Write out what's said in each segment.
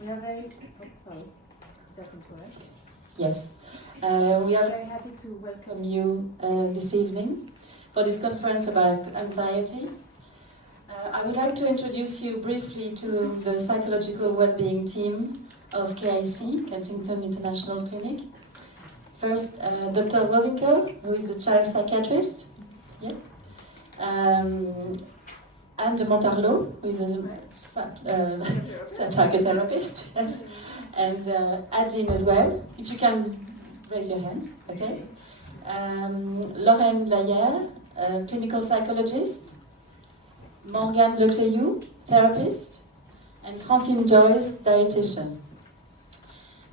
We are very, sorry, doesn't work. Yes. We are very happy to welcome you this evening for this conference about anxiety. I would like to introduce you briefly to the psychological well-being team of KIC, Kensington International Clinic. First, Dr. Rovinkel, who is the child psychiatrist. Yeah. Anne de Montarlot, who is a psychotherapist. Yes. And Adeline as well, if you can raise your hands, okay. Lorraine Layer, clinical psychologist. Morgane Lecleyou, therapist. And Francine Joyce, dietitian.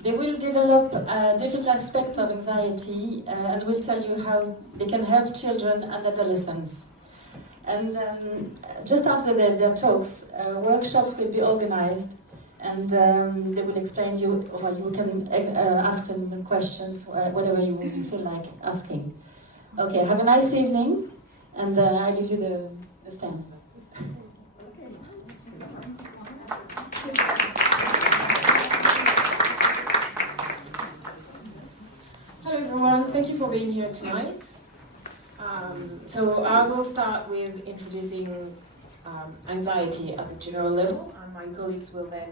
They will develop different aspects of anxiety and will tell you how they can help children and adolescents. And just after their talks, workshops will be organized and they will explain you, or you can ask them questions, whatever you feel like asking. Okay, have a nice evening, and I give you the stand. Hello everyone, thank you for being here tonight. So I will start with introducing anxiety at the general level, and my colleagues will then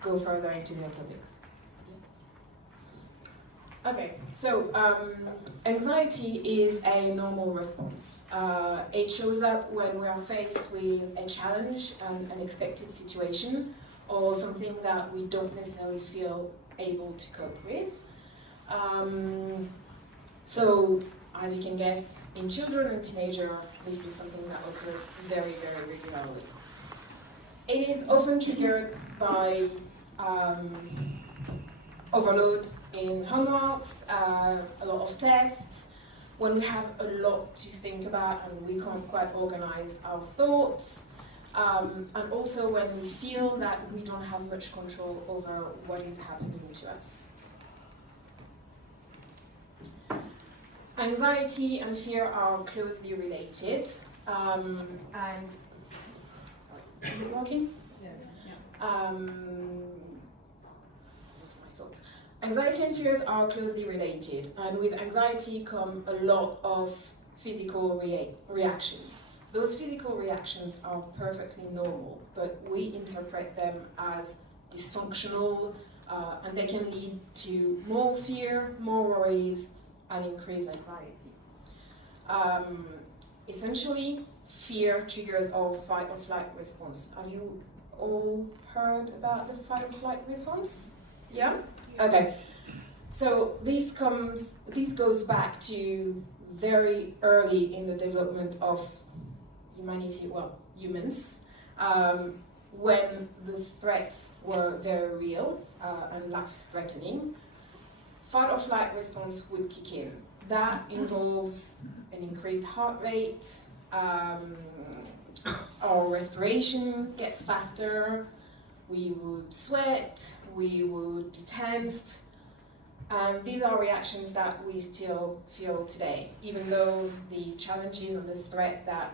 go further into their topics. Okay, so anxiety is a normal response. It shows up when we are faced with a challenge, an unexpected situation, or something that we don't necessarily feel able to cope with. So, as you can guess, in children and teenagers, this is something that occurs very, very regularly. It is often triggered by overload in homeworks, a lot of tests, when we have a lot to think about and we can't quite organize our thoughts, and also when we feel that we don't have much control over what is happening to us. Anxiety and fear are closely related, and sorry, is it working? Yes. Lost my thoughts. Anxiety and fears are closely related, and with anxiety come a lot of physical reactions. Those physical reactions are perfectly normal, but we interpret them as dysfunctional, and they can lead to more fear, more worries, and increased anxiety. Essentially, fear triggers our fight or flight response. Have you all heard about the fight or flight response? Yeah? Okay. So this goes back to very early in the development of humanity, well, humans, when the threats were very real and life-threatening. Fight or flight response would kick in. That involves an increased heart rate, our respiration gets faster, we would sweat, we would be tensed, and these are reactions that we still feel today, even though the challenges and the threat that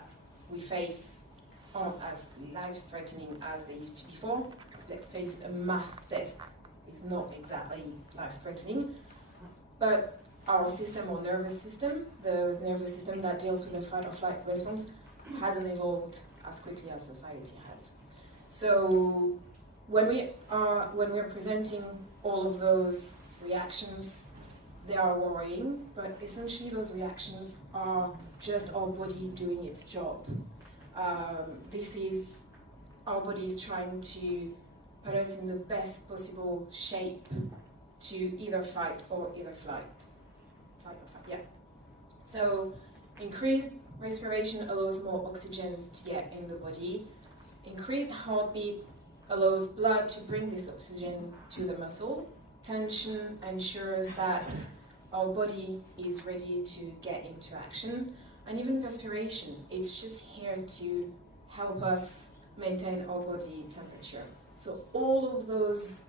we face aren't as life-threatening as they used to be before. Because let's face it, a math test is not exactly life-threatening. But our system, or nervous system, the nervous system that deals with the fight or flight response, hasn't evolved as quickly as society has. So when we're presenting all of those reactions, they are worrying, but essentially those reactions are just our body doing its job. This is our body is trying to put us in the best possible shape to either fight or either flight. Fight or fight, yeah. So increased respiration allows more oxygen to get in the body. Increased heartbeat allows blood to bring this oxygen to the muscle. Tension ensures that our body is ready to get into action. And even perspiration, it's just here to help us maintain our body temperature. So all of those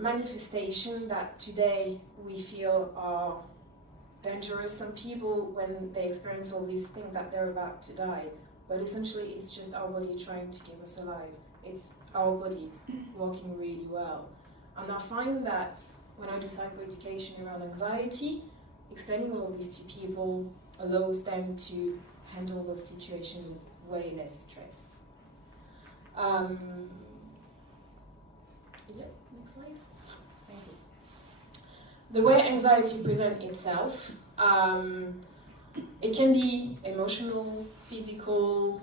manifestations that today we feel are dangerous. Some people, when they experience all these, think that they're about to die, but essentially it's just our body trying to keep us alive. It's our body working really well. And I find that when I do psychoeducation around anxiety, explaining all of this to people allows them to handle those situations with way less stress. Next slide. Thank you. The way anxiety presents itself, it can be emotional, physical,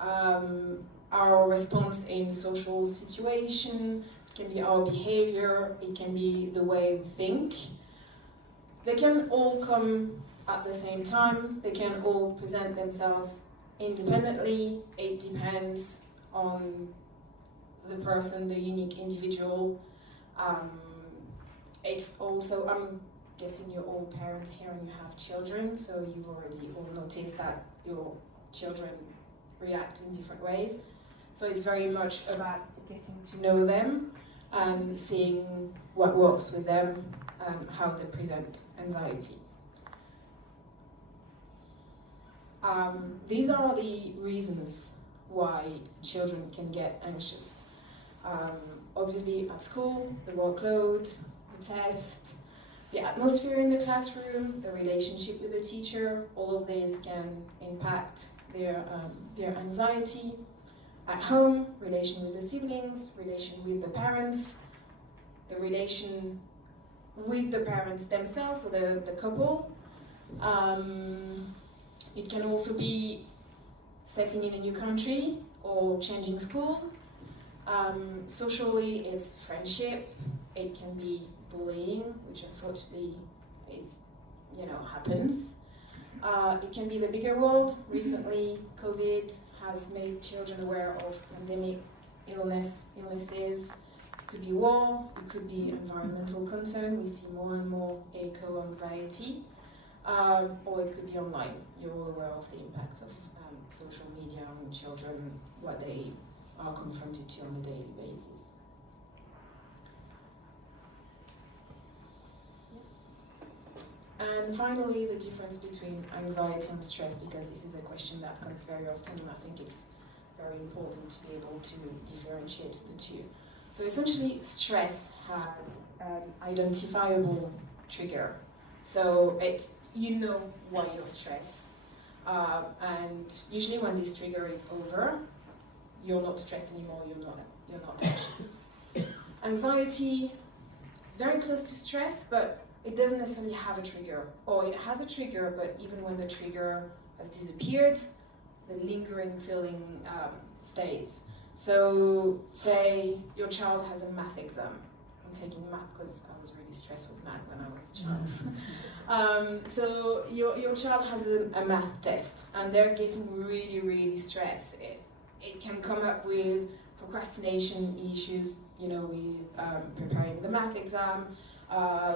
our response in social situation, it can be our behavior, it can be the way we think. They can all come at the same time, they can all present themselves independently. It depends on the person, the unique individual. It's also, I'm guessing you're all parents here and you have children, so you've already all noticed that your children react in different ways. So it's very much about getting to know them and seeing what works with them and how they present anxiety. These are the reasons why children can get anxious. Obviously at school, the workload, the test, the atmosphere in the classroom, the relationship with the teacher, all of these can impact their anxiety. At home, relation with the siblings, relation with the parents, the relation with the parents themselves, or the couple. It can also be settling in a new country or changing school. Socially, it's friendship. It can be bullying, which unfortunately is, happens. It can be the bigger world. Recently, COVID has made children aware of pandemic illnesses. It could be war, it could be environmental concern. We see more and more eco-anxiety. Or it could be online. You're all aware of the impact of social media on children, what they are confronted to on a daily basis. And finally, the difference between anxiety and stress, because this is a question that comes very often, and I think it's very important to be able to differentiate the two. So essentially, stress has an identifiable trigger. So you know why you're stressed. And usually when this trigger is over, you're not stressed anymore, you're not anxious. Anxiety is very close to stress, but it doesn't necessarily have a trigger, or it has a trigger, but even when the trigger has disappeared, the lingering feeling stays. So, say your child has a math exam. I'm taking math because I was really stressed with math when I was a child. So your child has a math test, and they're getting really, really stressed. It can come up with procrastination issues, with preparing the math exam.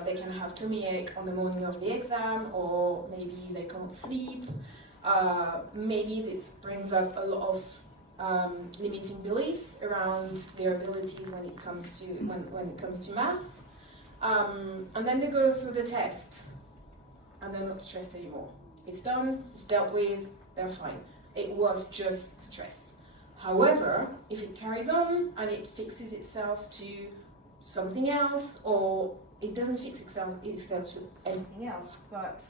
They can have tummy ache on the morning of the exam, or maybe they can't sleep. Maybe this brings up a lot of limiting beliefs around their abilities when it comes to math. And then they go through the test, and they're not stressed anymore. It's done, it's dealt with, they're fine. It was just stress. However, if it carries on and it fixes itself to something else, or it doesn't fix itself to anything else, but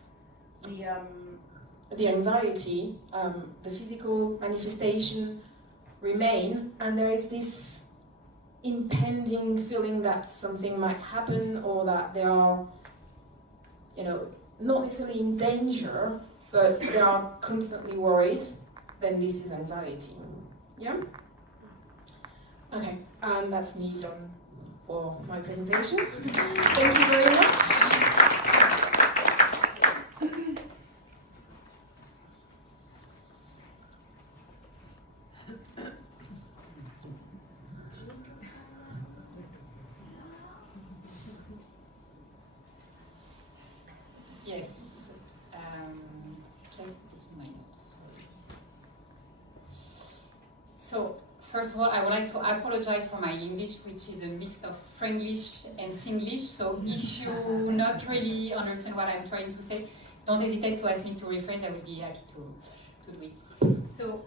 the anxiety, the physical manifestation remain, and there is this impending feeling that something might happen, or that they are, not necessarily in danger, but they are constantly worried, then this is anxiety. Yeah? Okay, and that's me done for my presentation. Thank you very much. Yes, just taking my notes. So, first of all, I would like to apologize for my English, which is a mix of Franglish and Singlish. So, if you not really understand what I'm trying to say, don't hesitate to ask me to rephrase. I will be happy to do it. So,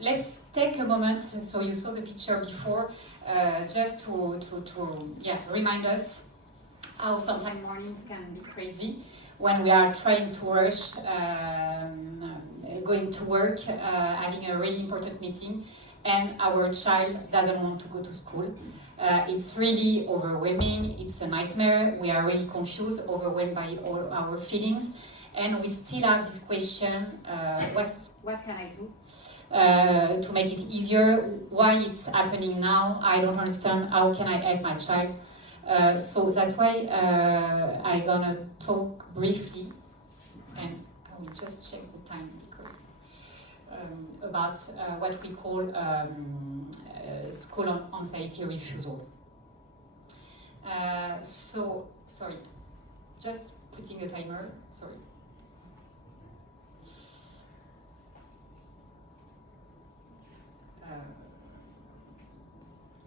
Let's take a moment. So you saw the picture before, just to remind us how sometimes mornings can be crazy when we are trying to rush, going to work, having a really important meeting, and our child doesn't want to go to school. It's really overwhelming, it's a nightmare, we are really confused, overwhelmed by all our feelings, and we still have this question, what can I do to make it easier? Why it's happening now? I don't understand, how can I help my child? So that's why I'm gonna talk briefly, and I will just check the time because about what we call school anxiety refusal. So, sorry, just putting a timer, sorry.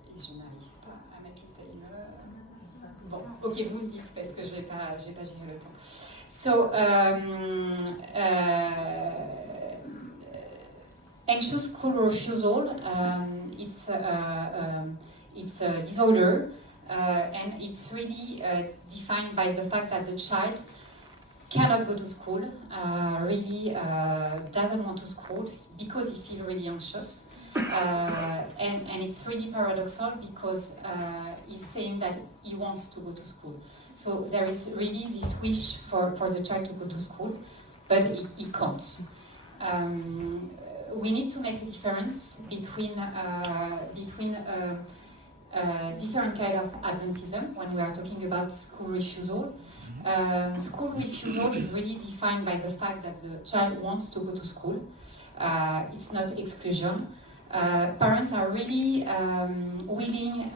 Et je n'arrive pas à mettre le timer. Bon, ok, vous me dites parce que je vais pas gérer le temps. So, anxious school refusal, it's a disorder, and it's really defined by the fact that the child cannot go to school, really doesn't want to school because he feels really anxious. And it's really paradoxal because he's saying that he wants to go to school. So there is really this wish for the child to go to school, but he can't. We need to make a difference between different kind of absenteeism when we are talking about school refusal. School refusal is really defined by the fact that the child wants to go to school. It's not exclusion. Parents are really willing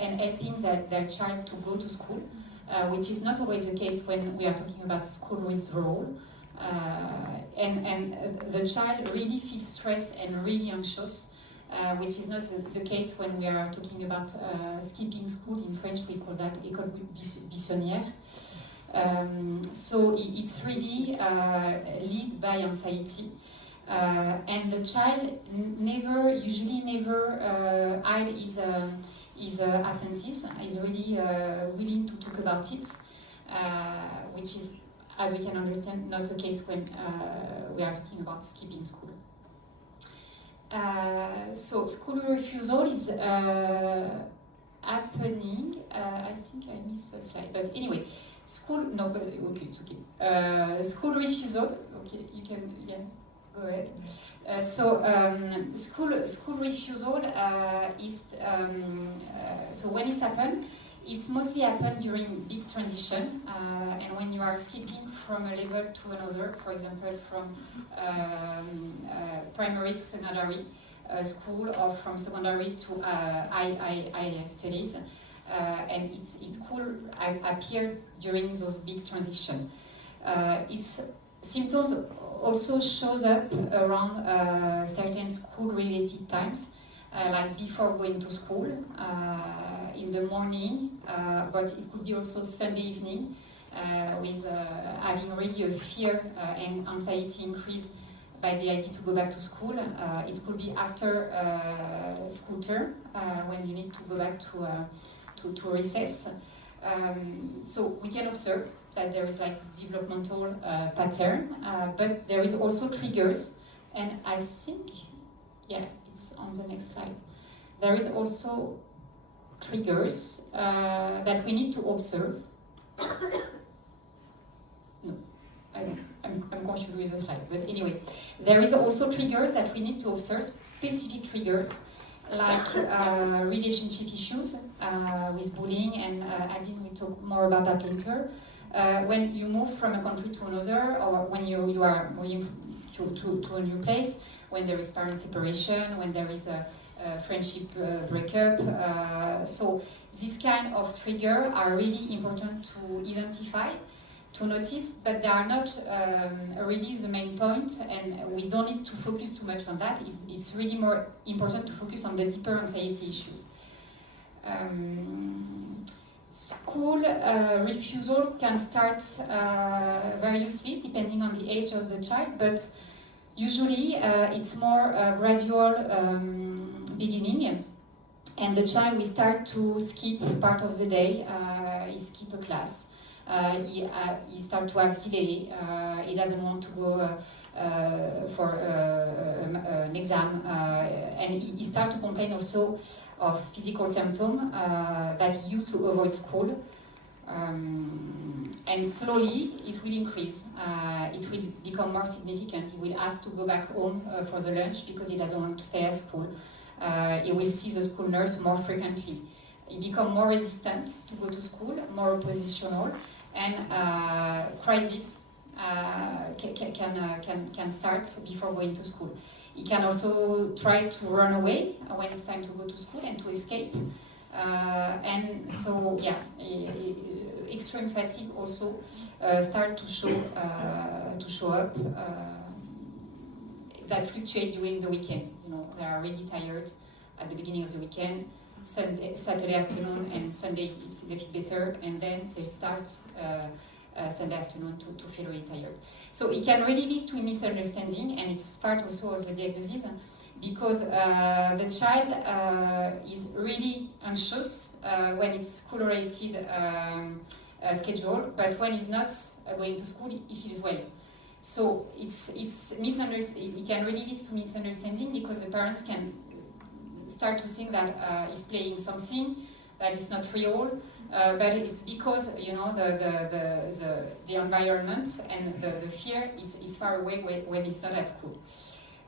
and helping their child to go to school, which is not always the case when we are talking about school withdrawal. And the child really feels stressed and really anxious, which is not the case when we are talking about skipping school. In French we call that école buissonnière. So it's really led by anxiety. And the child usually never hide his absences. Is really willing to talk about it, which is, as we can understand, not the case when we are talking about skipping school. So school refusal is happening. I think I missed a slide, but anyway, school. No, but okay, it's okay. School refusal. Okay, you can go ahead. School refusal is so when it's happened. It's mostly happened during big transition, and when you are skipping from a level to another, for example, from primary to secondary school, or from secondary to higher studies, and it could appear during those big transition. Its symptoms also shows up around certain school-related times, like before going to school, in the morning, but it could be also Sunday evening, with having really a fear and anxiety increase by the idea to go back to school. It could be after school term, when you need to go back to recess. So we can observe that there is like developmental pattern, but there is also triggers, and I think, yeah, it's on the next slide. There is also triggers that we need to observe. No, I'm confused with the slide, but anyway, there is also triggers that we need to observe, specific triggers, like relationship issues with bullying, and Aline will talk more about that later. When you move from a country to another, or when you are moving to a new place, when there is parent separation, when there is a friendship breakup. So this kind of trigger are really important to identify, to notice, but they are not really the main point, and we don't need to focus too much on that. It's really more important to focus on the deeper anxiety issues. School refusal can start variously depending on the age of the child, but Usually, it's more gradual beginning, and the child will start to skip part of the day. He skip a class. He start to have delay. He doesn't want to go for an exam, and he start to complain also of physical symptoms that he used to avoid school. And slowly it will increase. It will become more significant. He will ask to go back home for the lunch because he doesn't want to stay at school. He will see the school nurse more frequently. He becomes more resistant to go to school, more oppositional, and crisis can start before going to school. He can also try to run away when it's time to go to school and to escape. And so, yeah, extreme fatigue also start to show up. That fluctuate during the weekend. You know, they are really tired at the beginning of the weekend. Saturday afternoon and Sunday they feel better, and then they start Sunday afternoon to feel really tired. So it can really lead to misunderstanding, and it's part also of the diagnosis, because the child is really anxious when it's school-related schedule, but when he's not going to school, he feels well. So it's misunderstanding. It can really lead to misunderstanding because the parents can start to think that he's playing something that is not real, but it's because the environment and the fear is far away when he's not at school.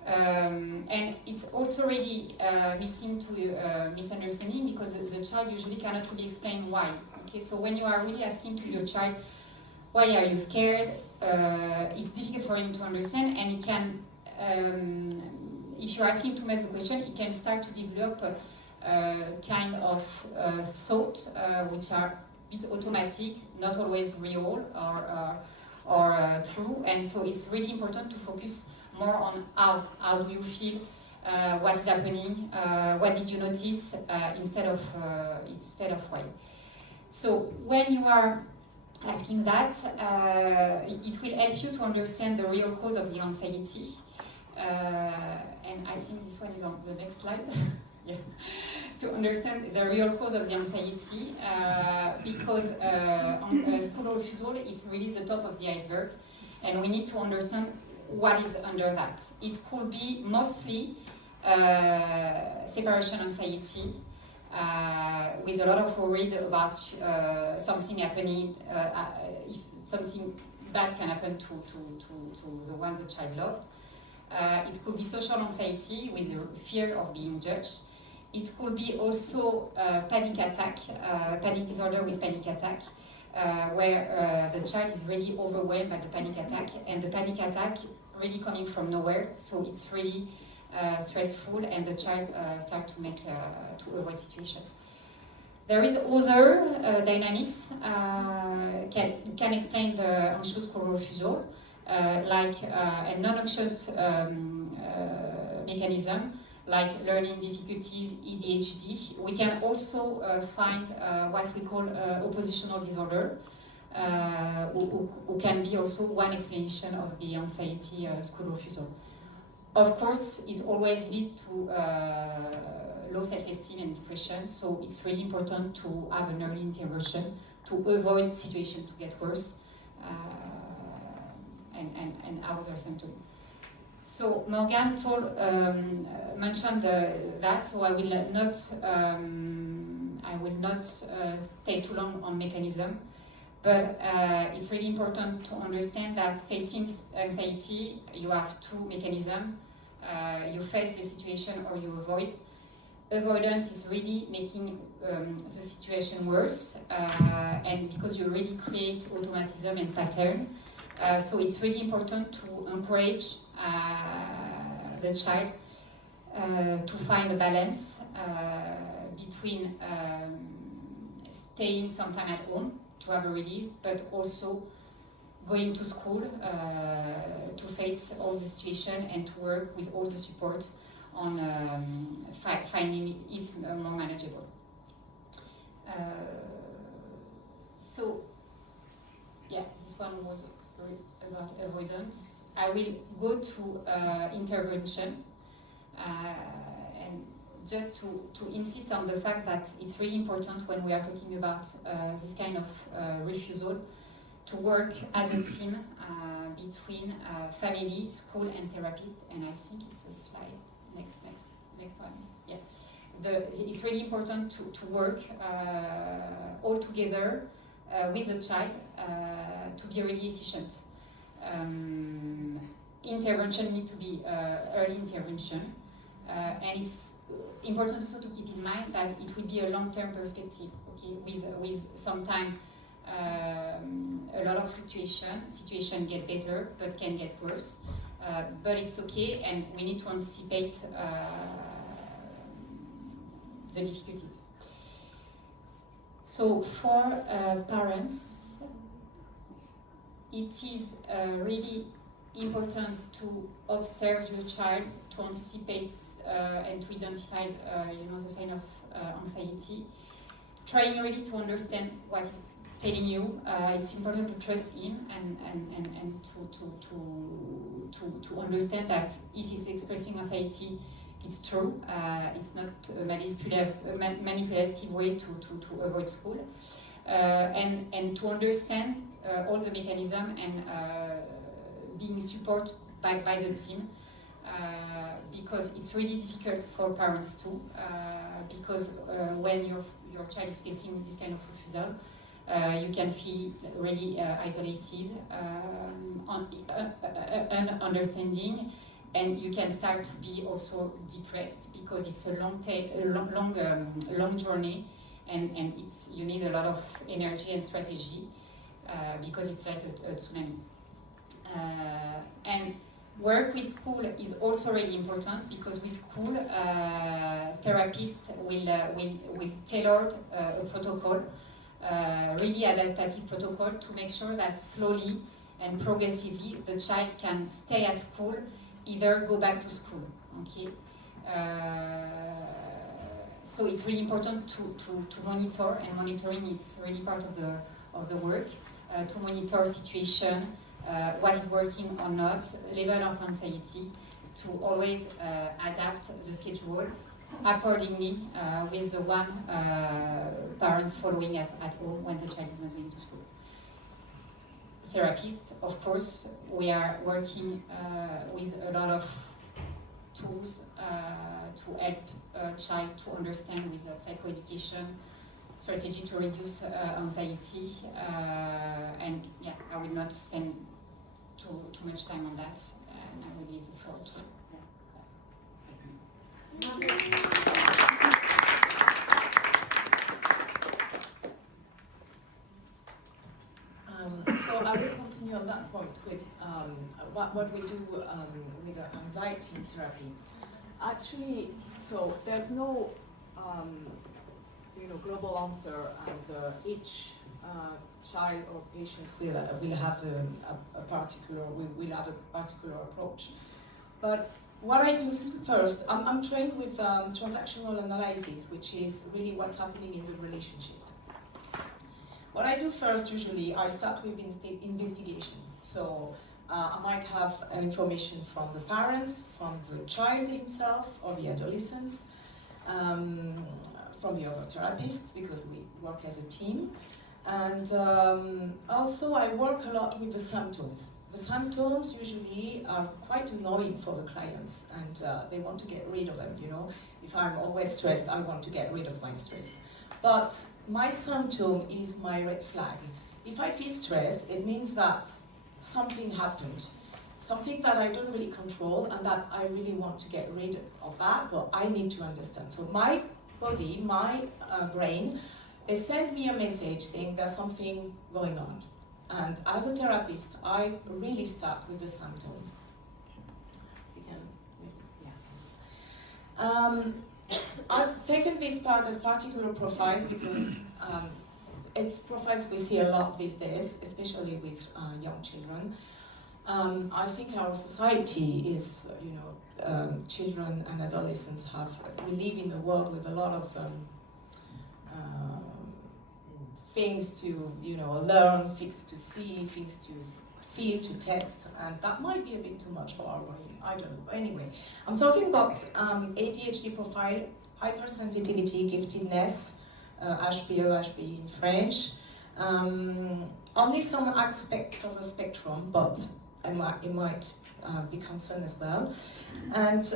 And it's also really missing to misunderstanding because the child usually cannot really explain why. Okay, so when you are really asking to your child, why are you scared? It's difficult for him to understand, and it can, if you're asking to make the question, it can start to develop kind of thought which are a bit automatic, not always real or true, and so it's really important to focus more on how do you feel, what is happening, what did you notice, instead of why. So when you are asking that, it will help you to understand the real cause of the anxiety. And I think this one is on the next slide. Yeah. To understand the real cause of the anxiety, because school refusal is really the top of the iceberg, and we need to understand what is under that. It could be mostly separation anxiety, with a lot of worry about something happening, if something bad can happen to the one the child loved. It could be social anxiety with the fear of being judged. It could be also panic attack, panic disorder with panic attack, where the child is really overwhelmed by the panic attack, and the panic attack really coming from nowhere, so it's really stressful, and the child starts to avoid situation. There is other dynamics can explain the anxious school refusal, like a non-anxious mechanism, like learning difficulties, ADHD. We can also find what we call oppositional disorder, who can be also one explanation of the anxiety school refusal. Of course, it always leads to low self-esteem and depression, so it's really important to have an early intervention to avoid the situation to get worse and other symptoms. So Morgan mentioned that, so I will not stay too long on mechanism, but it's really important to understand that facing anxiety, you have two mechanisms. You face the situation or you avoid. Avoidance is really making the situation worse, and because you really create automatism and pattern. So it's really important to encourage the child to find a balance between staying sometime at home to have a release, but also going to school to face all the situation and to work with all the support on finding it more manageable. So, yeah, this one was about avoidance. I will go to intervention, and just to insist on the fact that it's really important when we are talking about this kind of refusal to work as a team between family, school, and therapist. And I think it's a slide. Next one. Yeah. It's really important to work all together with the child to be really efficient. Intervention needs to be early intervention, and it's important also to keep in mind that it will be a long-term perspective. Okay, with some time, a lot of fluctuation. Situation get better, but can get worse. But it's okay, and we need to anticipate the difficulties. So for parents, it is really important to observe your child, to anticipate and to identify the sign of anxiety. Trying really to understand what is telling you. It's important to trust him and to understand that if he's expressing anxiety, it's true. It's not a manipulative way to avoid school. And to understand all the mechanism and being supported by the team, because it's really difficult for parents too, because when your child is facing this kind of refusal, you can feel really isolated, understanding, and you can start to be also depressed because it's a long journey, and it's you need a lot of energy and strategy because it's like a tsunami. And work with school is also really important because with school, therapists will tailor a protocol, really adaptive protocol, to make sure that slowly and progressively the child can stay at school, either go back to school. Okay. So it's really important to monitor, and monitoring is really part of the work, to monitor situation, what is working or not, level of anxiety, to always adapt the schedule accordingly with the one parents following at home when the child is not going to school. Therapists, of course, we are working with a lot of tools to help a child to understand with psychoeducation strategy to reduce anxiety, and yeah, I will not spend too much time on that, and I will leave the floor to So I will continue on that point with what we do with anxiety therapy. Actually, so there's no global answer, and each child or patient will have a particular approach. But what I do first, I'm trained with transactional analysis, which is really what's happening in the relationship. What I do first, usually, I start with investigation. So I might have information from the parents, from the child himself or the adolescents, from the other therapists, because we work as a team. And also I work a lot with the symptoms. The symptoms usually are quite annoying for the clients, and they want to get rid of them, If I'm always stressed, I want to get rid of my stress. But my symptom is my red flag. If I feel stressed, it means that something happened, something that I don't really control, and that I really want to get rid of that, but I need to understand. So my body, my brain, they send me a message saying there's something going on. And as a therapist, I really start with the symptoms. I've taken this part as particular profiles because it's profiles we see a lot these days, especially with young children. I think our society is, children and adolescents we live in a world with a lot of things to, learn, things to see, things to feel to test, and that might be a bit too much for our brain, I don't know. Anyway, I'm talking about ADHD profile, hypersensitivity, giftedness, HPE in French. Only some aspects of the spectrum, but it might be concerned as well. And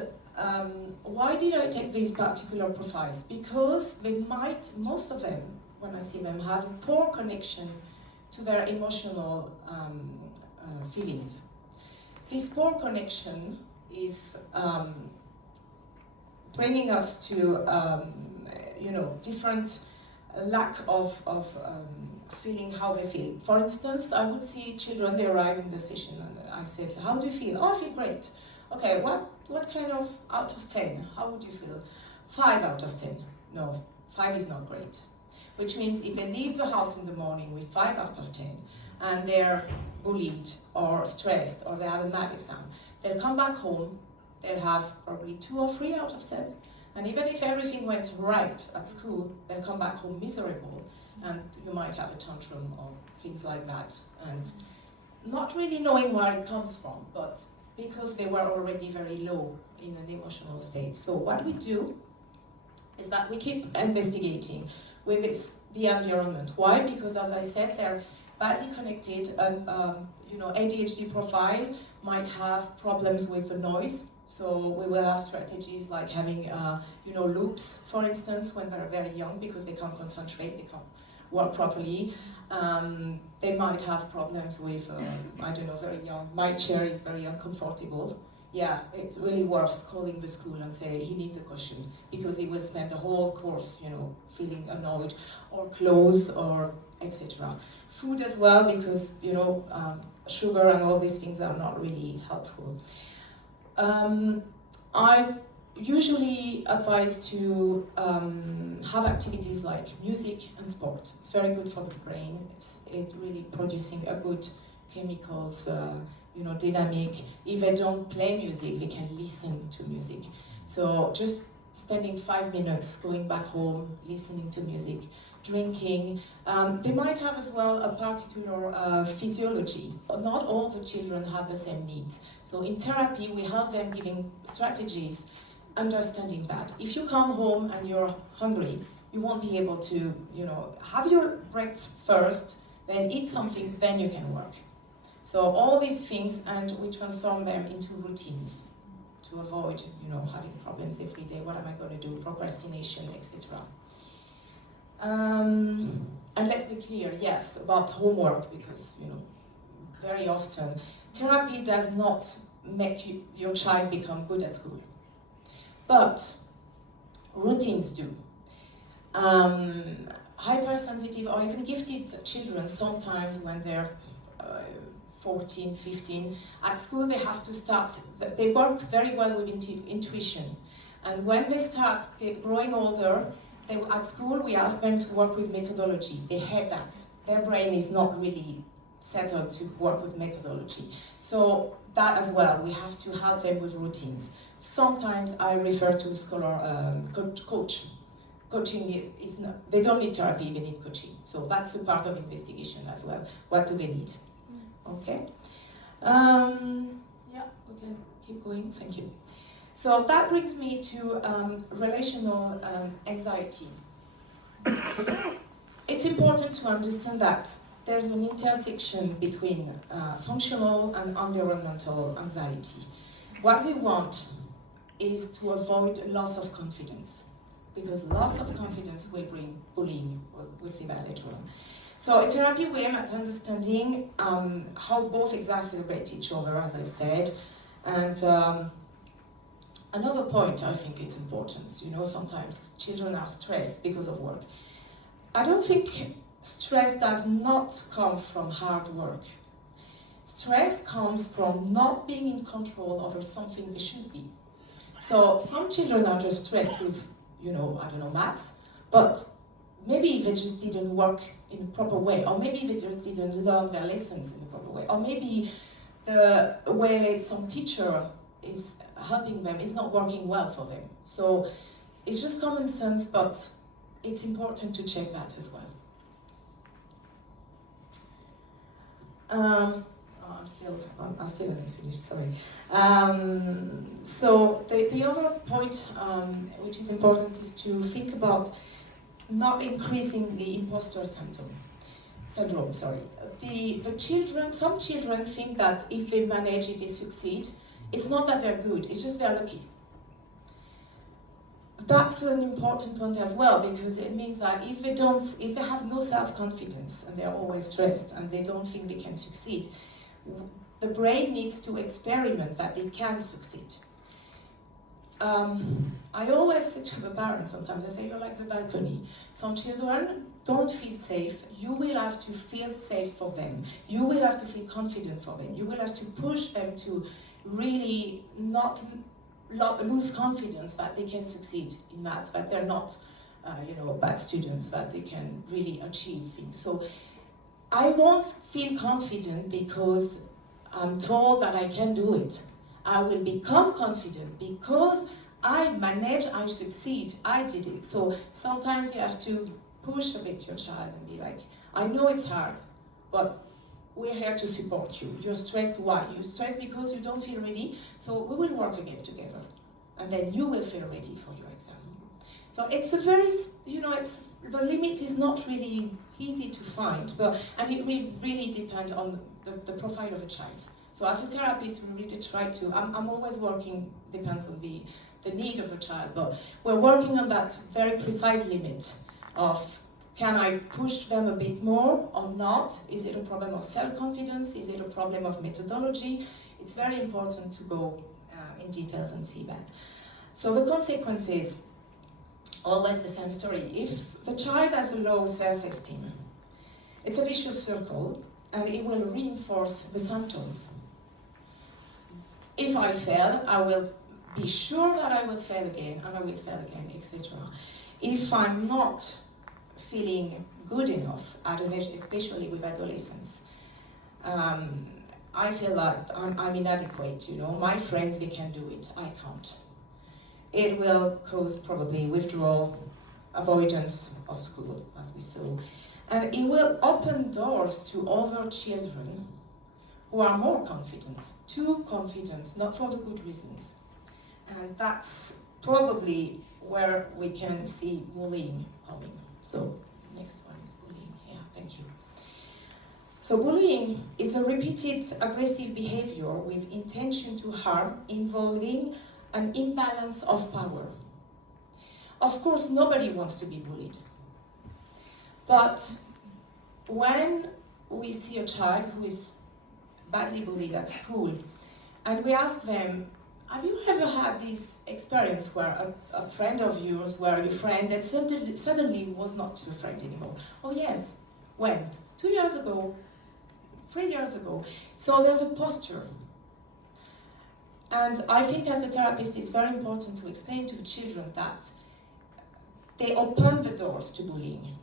why did I take these particular profiles? Because they might, most of them, when I see them, have a poor connection to their emotional feelings. This poor connection is bringing us to, different lack of feeling how they feel. For instance, I would see children, they arrive in the session and I said, how do you feel? Oh, I feel great. Okay, what kind of out of 10? How would you feel? 5 out of 10. No, 5 is not great. Which means if they leave the house in the morning with 5 out of 10 and they're bullied or stressed or they have a math exam, they'll come back home, they'll have probably 2 or 3 out of 10. And even if everything went right at school, they'll come back home miserable, and you might have a tantrum or things like that. And not really knowing where it comes from, but because they were already very low in an emotional state. So what we do is that we keep investigating with the environment. Why? Because as I said, they're badly connected, and ADHD profile might have problems with the noise. So we will have strategies like having, loops, for instance, when they're very young, because they can't concentrate, they can't work properly. They might have problems with, very young. My chair is very uncomfortable. Yeah, it's really worth calling the school and say he needs a cushion, because he will spend the whole course, feeling annoyed, or clothes, or etc. Food as well, because sugar and all these things are not really helpful. I usually advise to have activities like music and sport. It's very good for the brain. It's really producing a good chemicals, dynamic. If they don't play music, they can listen to music. So just spending 5 minutes going back home, listening to music, drinking. They might have as well a particular physiology. Not all the children have the same needs. So in therapy, we help them giving strategies, understanding that. If you come home and you're hungry, you won't be able to, have your breakfast first, then eat something, then you can work. So all these things, and we transform them into routines to avoid, having problems every day. What am I going to do? Procrastination, etc. And let's be clear, yes, about homework, because, very often, therapy does not make your child become good at school. But routines do. Hypersensitive or even gifted children, sometimes when they're 14, 15, at school they have to start, they work very well with intuition. And when they start growing older, at school we ask them to work with methodology. They hate that. Their brain is not really settled to work with methodology. So that as well, we have to help them with routines. Sometimes I refer to coach. Coaching is not, they don't need therapy, they need coaching. So that's a part of investigation as well. What do they need? Okay. Yeah, we can keep going, thank you. So that brings me to relational anxiety. It's important to understand that there's an intersection between functional and environmental anxiety. What we want is to avoid loss of confidence, because loss of confidence will bring bullying. We'll see that later on. So in therapy, we aim at understanding how both exacerbate each other, as I said. And another point I think it's important, sometimes children are stressed because of work. I don't think stress does not come from hard work. Stress comes from not being in control over something they should be. So some children are just stressed with, maths, but maybe they just didn't work in a proper way, or maybe they just didn't learn their lessons in a proper way, or maybe the way some teacher is helping them is not working well for them. So it's just common sense, but it's important to check that as well. I'm still haven't finished, sorry. So the other point which is important is to think about not increasing the imposter syndrome. Some children think that if they manage, if they succeed, it's not that they're good, it's just they're lucky. That's an important point as well, because it means that if they have no self-confidence and they're always stressed and they don't think they can succeed, the brain needs to experiment that they can succeed. I always say to the parents sometimes, I say, you're like the balcony. Some children don't feel safe. You will have to feel safe for them. You will have to feel confident for them. You will have to push them to really not lose confidence that they can succeed in maths, that they're not bad students, that they can really achieve things. So I won't feel confident because I'm told that I can do it. I will become confident because I manage, I succeed, I did it. So sometimes you have to push a bit your child and be like, I know it's hard, but we're here to support you. You're stressed, why? You're stressed because you don't feel ready, so we will work again together. And then you will feel ready for your exam. So it's a very, the limit is not really easy to find, and it will really depend on the profile of a child. So as a therapist, we really try to, I'm always working, depends on the need of a child, but we're working on that very precise limit of, can I push them a bit more or not? Is it a problem of self-confidence? Is it a problem of methodology? It's very important to go in details and see that. So the consequences, always the same story. If the child has a low self-esteem, it's a vicious circle, and it will reinforce the symptoms. If I fail, I will be sure that I will fail again, and I will fail again, etc. If I'm not feeling good enough at an age, especially with adolescents, I feel like I'm inadequate, my friends, they can do it, I can't. It will cause probably withdrawal, avoidance of school, as we saw. And it will open doors to other children who are more confident, too confident, not for the good reasons. And that's probably where we can see bullying coming. So, next one is bullying. Yeah, thank you. So bullying is a repeated aggressive behavior with intention to harm involving an imbalance of power. Of course, nobody wants to be bullied. But when we see a child who is badly bullied at school, and we ask them, have you ever had this experience where a friend of yours, where your friend that suddenly was not your friend anymore? Oh yes, when? 2 years ago, 3 years ago. So there's a posture. And I think as a therapist, it's very important to explain to the children that they open the doors to bullying.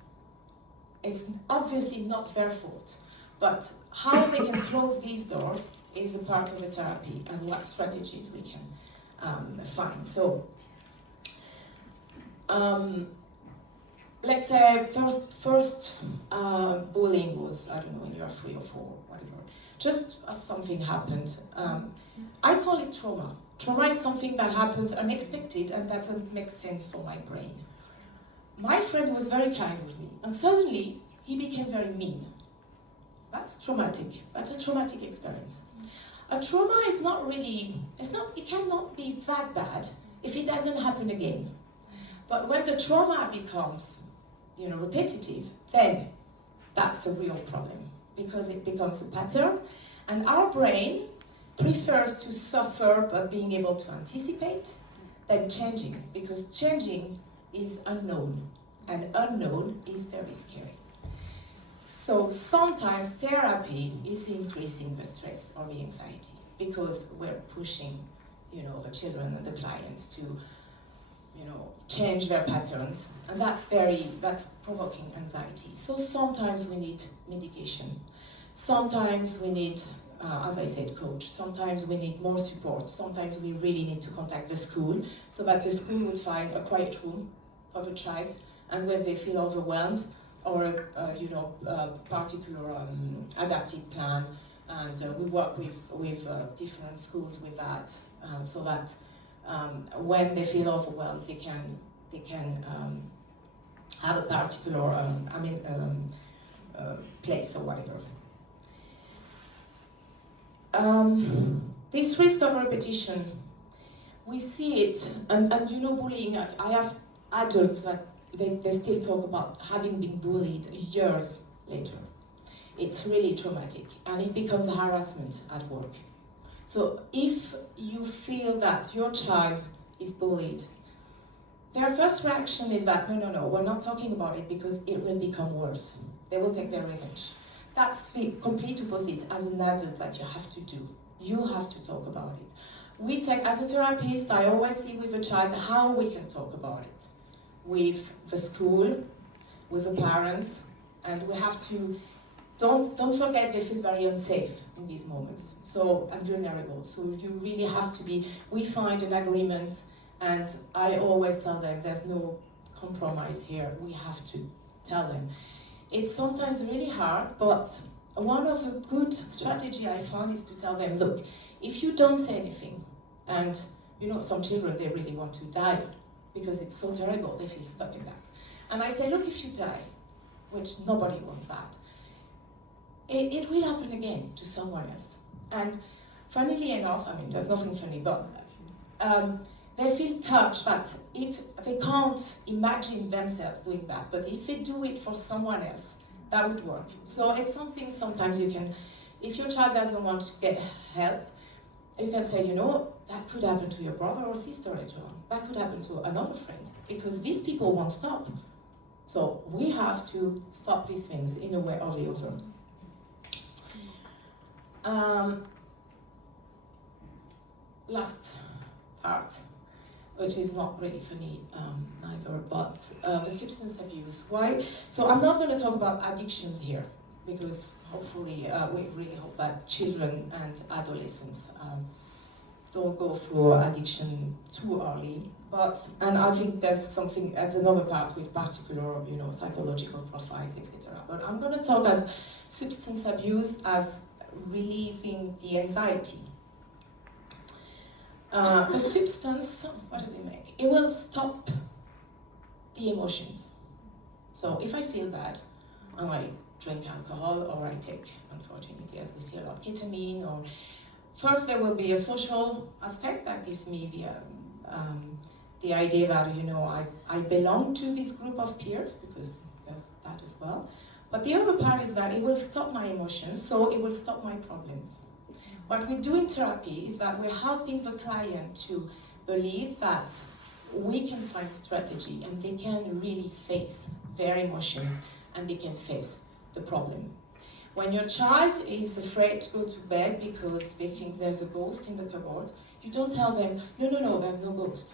It's obviously not their fault, but how they can close these doors is a part of the therapy and what strategies we can find. So, let's say first bullying was, I don't know, when you are 3 or 4, whatever. Just as something happened. I call it trauma. Trauma is something that happens unexpected and that doesn't make sense for my brain. My friend was very kind with me, and suddenly he became very mean. That's traumatic. That's a traumatic experience. A trauma is not really, it cannot be that bad if it doesn't happen again. But when the trauma becomes, repetitive, then that's a real problem because it becomes a pattern, and our brain prefers to suffer but being able to anticipate than changing, because changing is unknown, and unknown is very scary. So sometimes therapy is increasing the stress or the anxiety because we're pushing, the children and the clients to, change their patterns, and that's provoking anxiety. So sometimes we need medication. Sometimes we need, as I said, coach. Sometimes we need more support. Sometimes we really need to contact the school so that the school would find a quiet room for the child, and when they feel overwhelmed, or a particular adaptive plan, and we work with different schools with that, so that when they feel overwhelmed, they can have a particular place or whatever. This risk of repetition, we see it, and you know, bullying. I have adults that they still talk about having been bullied years later. It's really traumatic, and it becomes harassment at work. So if you feel that your child is bullied, their first reaction is that, no, we're not talking about it because it will become worse. They will take their revenge. That's the complete opposite as an adult that you have to do. You have to talk about it. We take, as a therapist, I always see with a child how we can talk about it. With the school, with the parents, and we have to, don't forget they feel very unsafe in these moments, so, and vulnerable. So you really have to we find an agreement, and I always tell them there's no compromise here. We have to tell them. It's sometimes really hard, but one of the good strategy I found is to tell them, look, if you don't say anything, and you know, some children, they really want to die because it's so terrible, they feel stuck in that. And I say, look, if you die, which nobody wants that, it will happen again to someone else. And funnily enough, I mean, there's nothing funny, but they feel touched that if they can't imagine themselves doing that, but if they do it for someone else, that would work. So it's something sometimes you can, if your child doesn't want to get help, you can say, you know, that could happen to your brother or sister later on. That could happen to another friend, because these people won't stop. So we have to stop these things in a way or the other. Last part, which is not really funny either, but the substance abuse. Why? So I'm not going to talk about addictions here, because hopefully we really hope that children and adolescents don't go through addiction too early. And I think there's something as another part with particular, you know, psychological profiles, etc. But I'm going to talk as substance abuse as relieving the anxiety. The substance, what does it make? It will stop the emotions. So if I feel bad, I might drink alcohol, or I take, unfortunately, as we see a lot, ketamine, or first there will be a social aspect that gives me the idea that, you know, I belong to this group of peers, because there's that as well. But the other part is that it will stop my emotions, so it will stop my problems. What we do in therapy is that we're helping the client to believe that we can find strategy, and they can really face their emotions, and they can face the problem. When your child is afraid to go to bed because they think there's a ghost in the cupboard, you don't tell them, no, there's no ghost.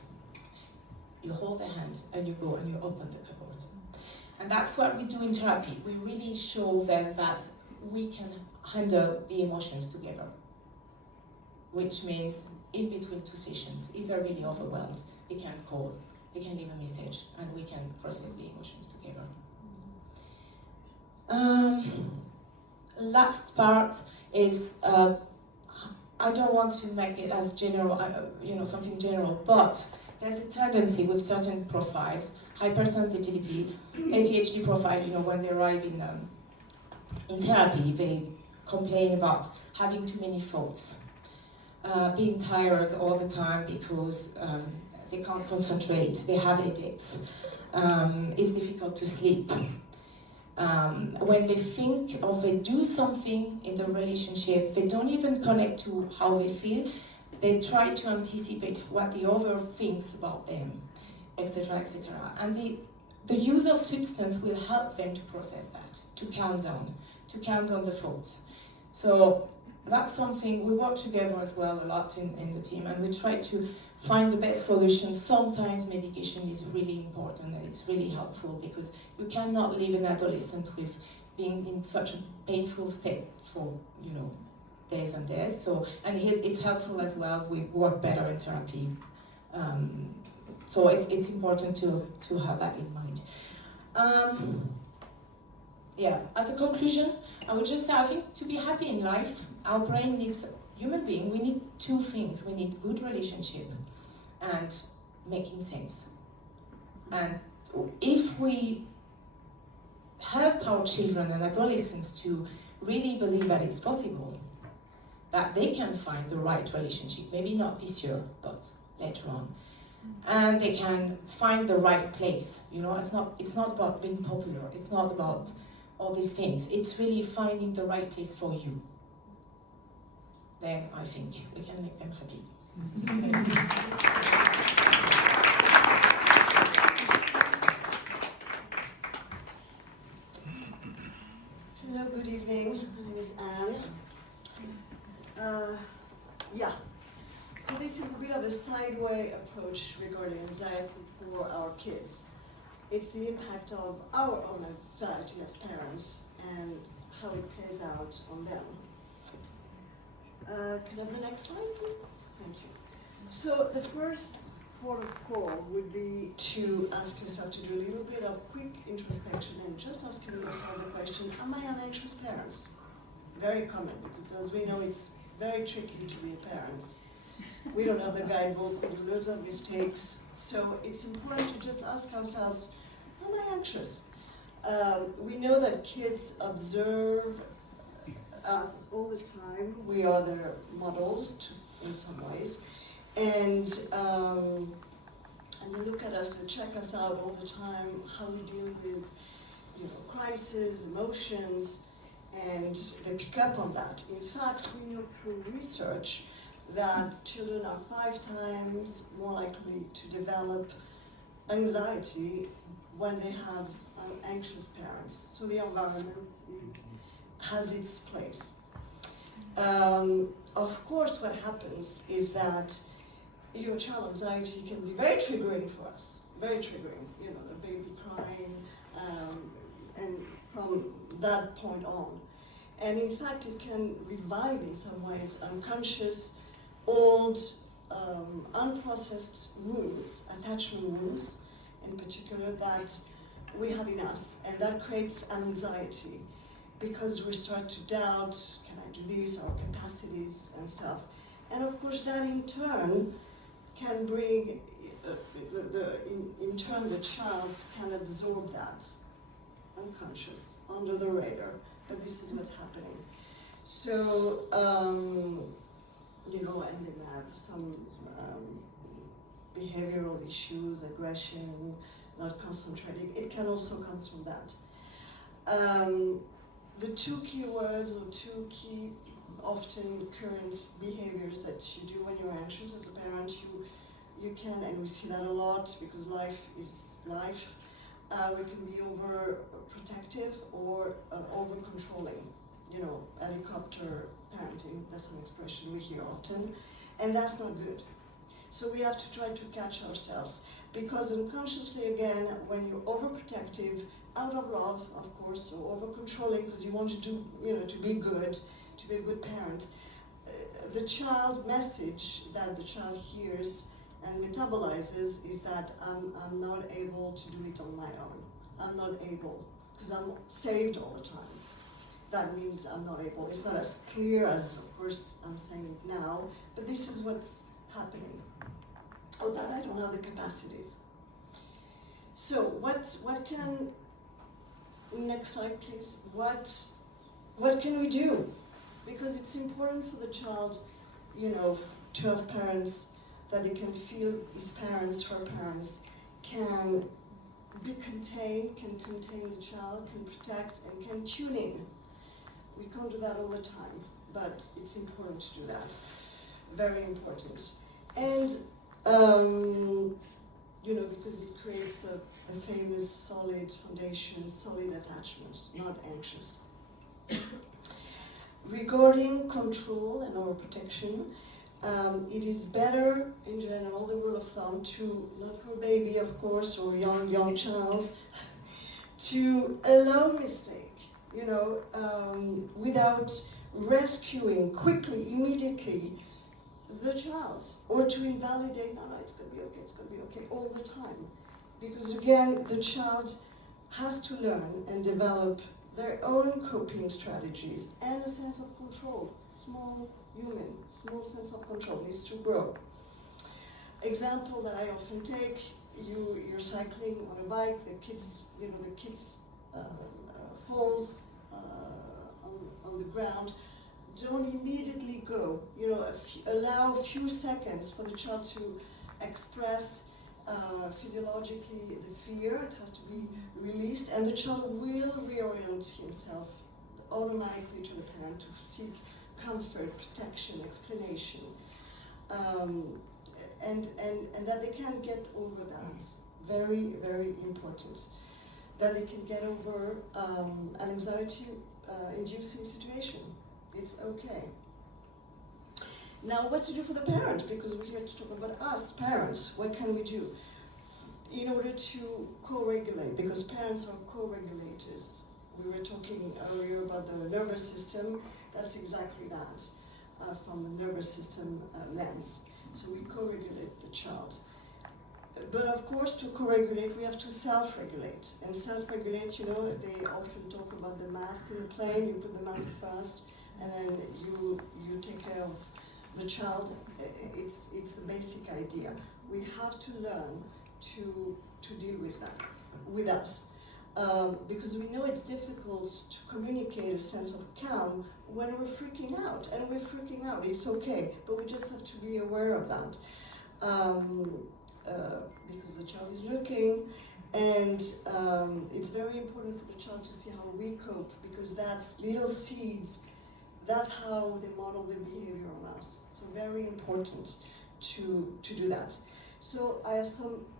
You hold their hand and you go and you open the cupboard. And that's what we do in therapy. We really show them that we can handle the emotions together. Which means in between two sessions, if they're really overwhelmed, they can call, they can leave a message, and we can process the emotions together. Last part is, I don't want to make it as general, something general, but there's a tendency with certain profiles, hypersensitivity, ADHD profile, when they arrive in therapy, they complain about having too many thoughts, being tired all the time because they can't concentrate, they have headaches, it's difficult to sleep. When they think or they do something in the relationship, they don't even connect to how they feel. They try to anticipate what the other thinks about them, etc., etc. And the use of substance will help them to process that, to calm down the thoughts. So that's something we work together as well a lot in the team, and we try to find the best solution. Sometimes medication is really important, and it's really helpful, because you cannot leave an adolescent with being in such a painful state for days and days. So, and it's helpful as well. We work better in therapy, so it's important to have that in mind. yeah, as a conclusion, I would just say, I think to be happy in life, our brain needs, human being, we need two things. We need good relationship and making sense. And if we help our children and adolescents to really believe that it's possible, that they can find the right relationship, maybe not this year, but later on, and they can find the right place. You know, it's not about being popular, it's not about all these things, it's really finding the right place for you. Then I think we can make them happy. Hello, good evening. My name is Anne. So this is a bit of a sideway approach regarding anxiety for our kids. It's the impact of our own anxiety as parents and how it plays out on them. Can I have the next slide, please? Thank you. So the first port of call would be to ask yourself to do a little bit of quick introspection and just asking yourself the question, am I an anxious parent? Very common, because as we know, it's very tricky to be a parent. We don't have the guidebook, we do loads of mistakes, so it's important to just ask ourselves, am I anxious? We know that kids observe us all the time. We are their models in some ways, and they look at us, they check us out all the time, how we deal with, crises, emotions, and they pick up on that. In fact, we know through research that children are 5 times more likely to develop anxiety when they have anxious parents. So the environment has its place. Of course, what happens is that your child anxiety can be very triggering for us, very triggering. The baby crying, and from that point on. And in fact, it can revive in some ways unconscious, old, unprocessed wounds, attachment wounds in particular, that we have in us. And that creates anxiety because we start to doubt, can I do this, our capacities and stuff. And of course, that in turn can bring, in turn the child can absorb that, unconscious, under the radar. But this is what's happening. So, and then have some behavioral issues, aggression, not concentrating. It can also come from that. The 2 key words or 2 key often current behaviors that you do when you're anxious as a parent, you can, and we see that a lot because life is life, we can be overprotective or over-controlling. Helicopter parenting, that's an expression we hear often, and that's not good. So we have to try to catch ourselves, because unconsciously, again, when you're overprotective, out of love, of course, or over-controlling because you want to do, to be good, to be a good parent, the child message that the child hears and metabolizes is that I'm not able to do it on my own. I'm not able, because I'm saved all the time. That means I'm not able. It's not as clear as, of course, I'm saying it now, but this is what's happening. Oh, that I don't have the capacities. So what can, next slide please, what can we do? Because it's important for the child, to have parents that they can feel his parents, her parents, can be contained, can contain the child, can protect, and can tune in. We can't do that all the time, but it's important to do that. Very important. And, because it creates the famous solid foundation, solid attachment, not anxious. Regarding control and overprotection, it is better, in general, the rule of thumb, to, not for a baby, of course, or young child, to allow mistake, without rescuing quickly, immediately, the child, or to invalidate, no, it's going to be okay, all the time. Because again, the child has to learn and develop their own coping strategies, and a sense of control. Small sense of control needs to grow. Example that I often take, you're cycling on a bike, the kids falls on the ground. Don't immediately go, allow a few seconds for the child to express physiologically the fear. It has to be released, and the child will reorient himself automatically to the parent to seek comfort, protection, explanation, and that they can get over that. Very, very important. That they can get over an anxiety-inducing situation. It's okay. Now, what to do for the parent? Because we're here to talk about us, parents. What can we do in order to co-regulate? Because parents are co-regulators. We were talking earlier about the nervous system. That's exactly that, from the nervous system lens. So we co-regulate the child. But of course, to co-regulate, we have to self-regulate. And self-regulate, they often talk about the mask in the plane. You put the mask first, and then you take care of the child. It's the basic idea. We have to learn to deal with that, with us. Because we know it's difficult to communicate a sense of calm when we're freaking out. And we're freaking out, it's okay, but we just have to be aware of that. Because the child is looking, and it's very important for the child to see how we cope, because that's little seeds, that's how they model their behavior on us. So very important to do that. So I have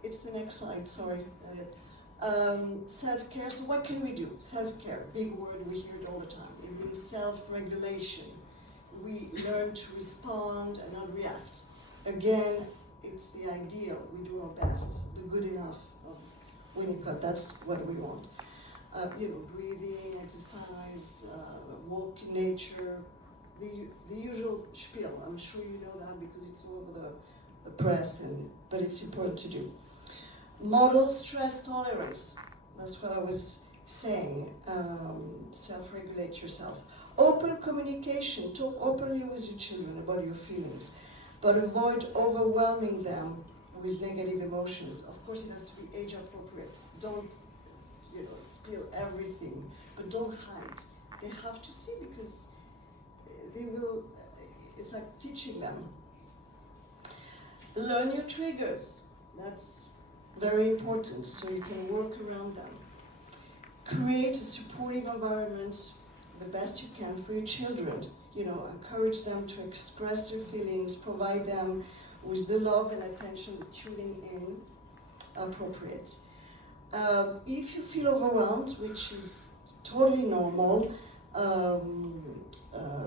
it's the next slide, sorry. Self-care, so what can we do? Self-care, big word, we hear it all the time. It means self-regulation. We learn to respond and not react. Again, it's the ideal. We do our best, the good enough of Winnicott. That's what we want. Breathing, exercise, walk in nature, the usual spiel. I'm sure you know that because it's all over the press, but it's important to do. Model stress tolerance. That's what I was saying. Self-regulate yourself. Open communication. Talk openly with your children about your feelings, but avoid overwhelming them with negative emotions. Of course, it has to be age appropriate. Don't, spill everything, but don't hide. They have to see, because they will. It's like teaching them. Learn your triggers. That's very important, so you can work around them. Create a supportive environment the best you can for your children. Encourage them to express their feelings, provide them with the love and attention, tuning in appropriate. If you feel overwhelmed, which is totally normal,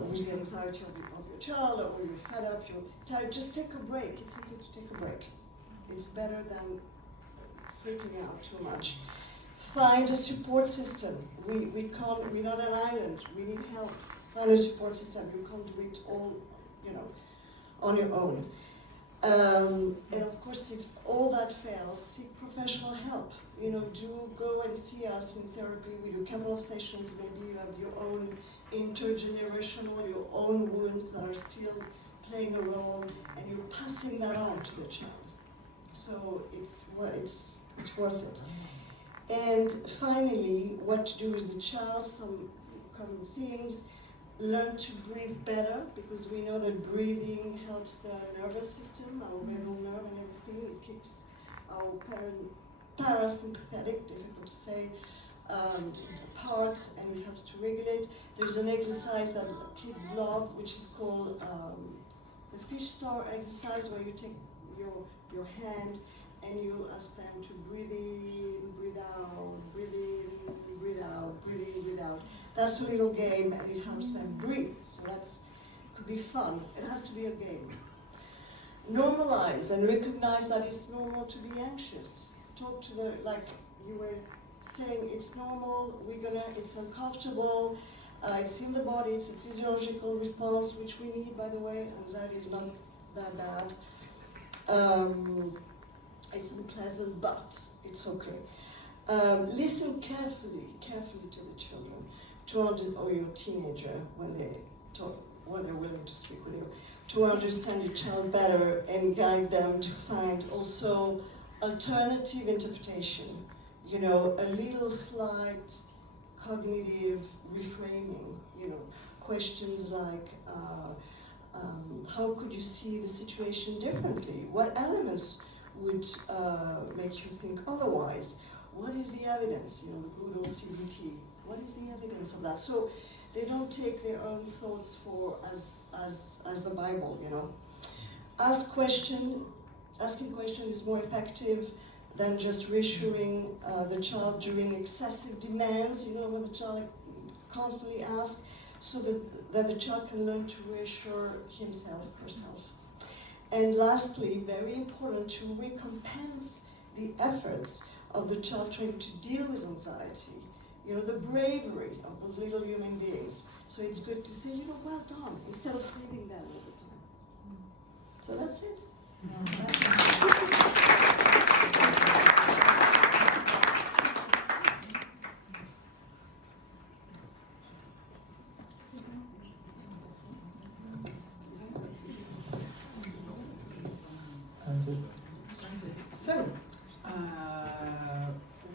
with the anxiety of your child, or you're fed up, you're tired, just take a break. It's okay to take a break. It's better than freaking out too much. Find a support system. We're not an island. We need help. Find a support system. You can't do it all, on your own. And of course, if all that fails, seek professional help. Do go and see us in therapy. We do a couple of sessions. Maybe you have your own intergenerational, your own wounds that are still playing a role, and you're passing that on to the child. So it's worth it. And finally, what to do with the child, some common things. Learn to breathe better, because we know that breathing helps the nervous system, our vagal nerve and everything. It kicks our parasympathetic, difficult to say, part, and it helps to regulate. There's an exercise that kids love, which is called the fish star exercise, where you take your hand and you ask them to breathe in, breathe out, breathe in, breathe out, breathe in, breathe out. That's a little game, and it helps them breathe. So could be fun. It has to be a game. Normalize and recognize that it's normal to be anxious. Talk to like you were saying, it's normal, it's uncomfortable, it's in the body, it's a physiological response, which we need, by the way. Anxiety is not that bad. It's unpleasant, but it's okay. Listen carefully to the children, or your teenager when they're willing to speak with you, to understand the child better and guide them to find also alternative interpretation. You know, a little slight cognitive reframing. You know, questions like, how could you see the situation differently? What elements would make you think otherwise? What is the evidence? You know, the good old CBT. What is the evidence of that? So they don't take their own thoughts as the Bible. You know, asking question is more effective than just reassuring the child during excessive demands. You know, when the child constantly asks, so that the child can learn to reassure himself, herself. And lastly, very important, to recompense the efforts of the child trying to deal with anxiety. You know, the bravery of those little human beings. So it's good to say, you know, well done, instead of saving them all the time. So that's it. So,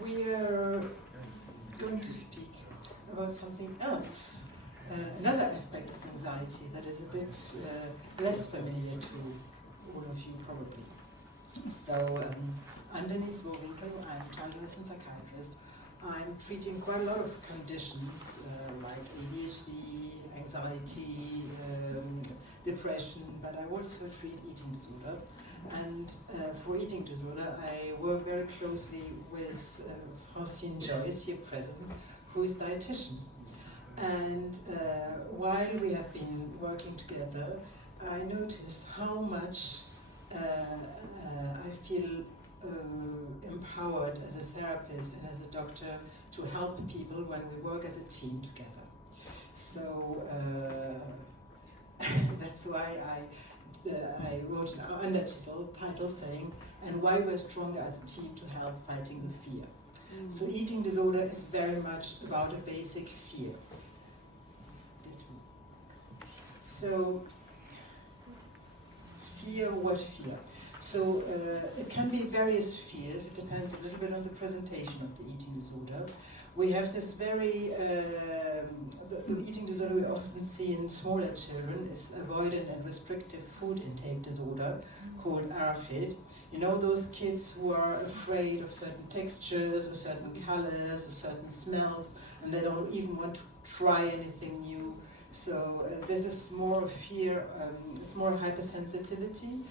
we are going to speak about something else, another aspect of anxiety that is a bit less familiar to all of you probably. So, I'm Denise Wowinkle, I'm a child adolescent psychiatrist. I'm treating quite a lot of conditions like ADHD, anxiety, depression, but I also treat eating disorder. And for eating disorder, I work very closely with Francine Joyce, here present, who is dietitian. And while we have been working together, I noticed how much I feel empowered as a therapist and as a doctor to help people when we work as a team together. So that's why I wrote an undertitle saying, and why we're stronger as a team to help fighting the fear. So eating disorder is very much about a basic fear. So fear, what fear? So it can be various fears. It depends a little bit on the presentation of the eating disorder. We have this very, the eating disorder we often see in smaller children is avoidant and restrictive food intake disorder, called ARFID. You know, those kids who are afraid of certain textures, or certain colors, or certain smells, and they don't even want to try anything new. So this is more fear, it's more hypersensitivity,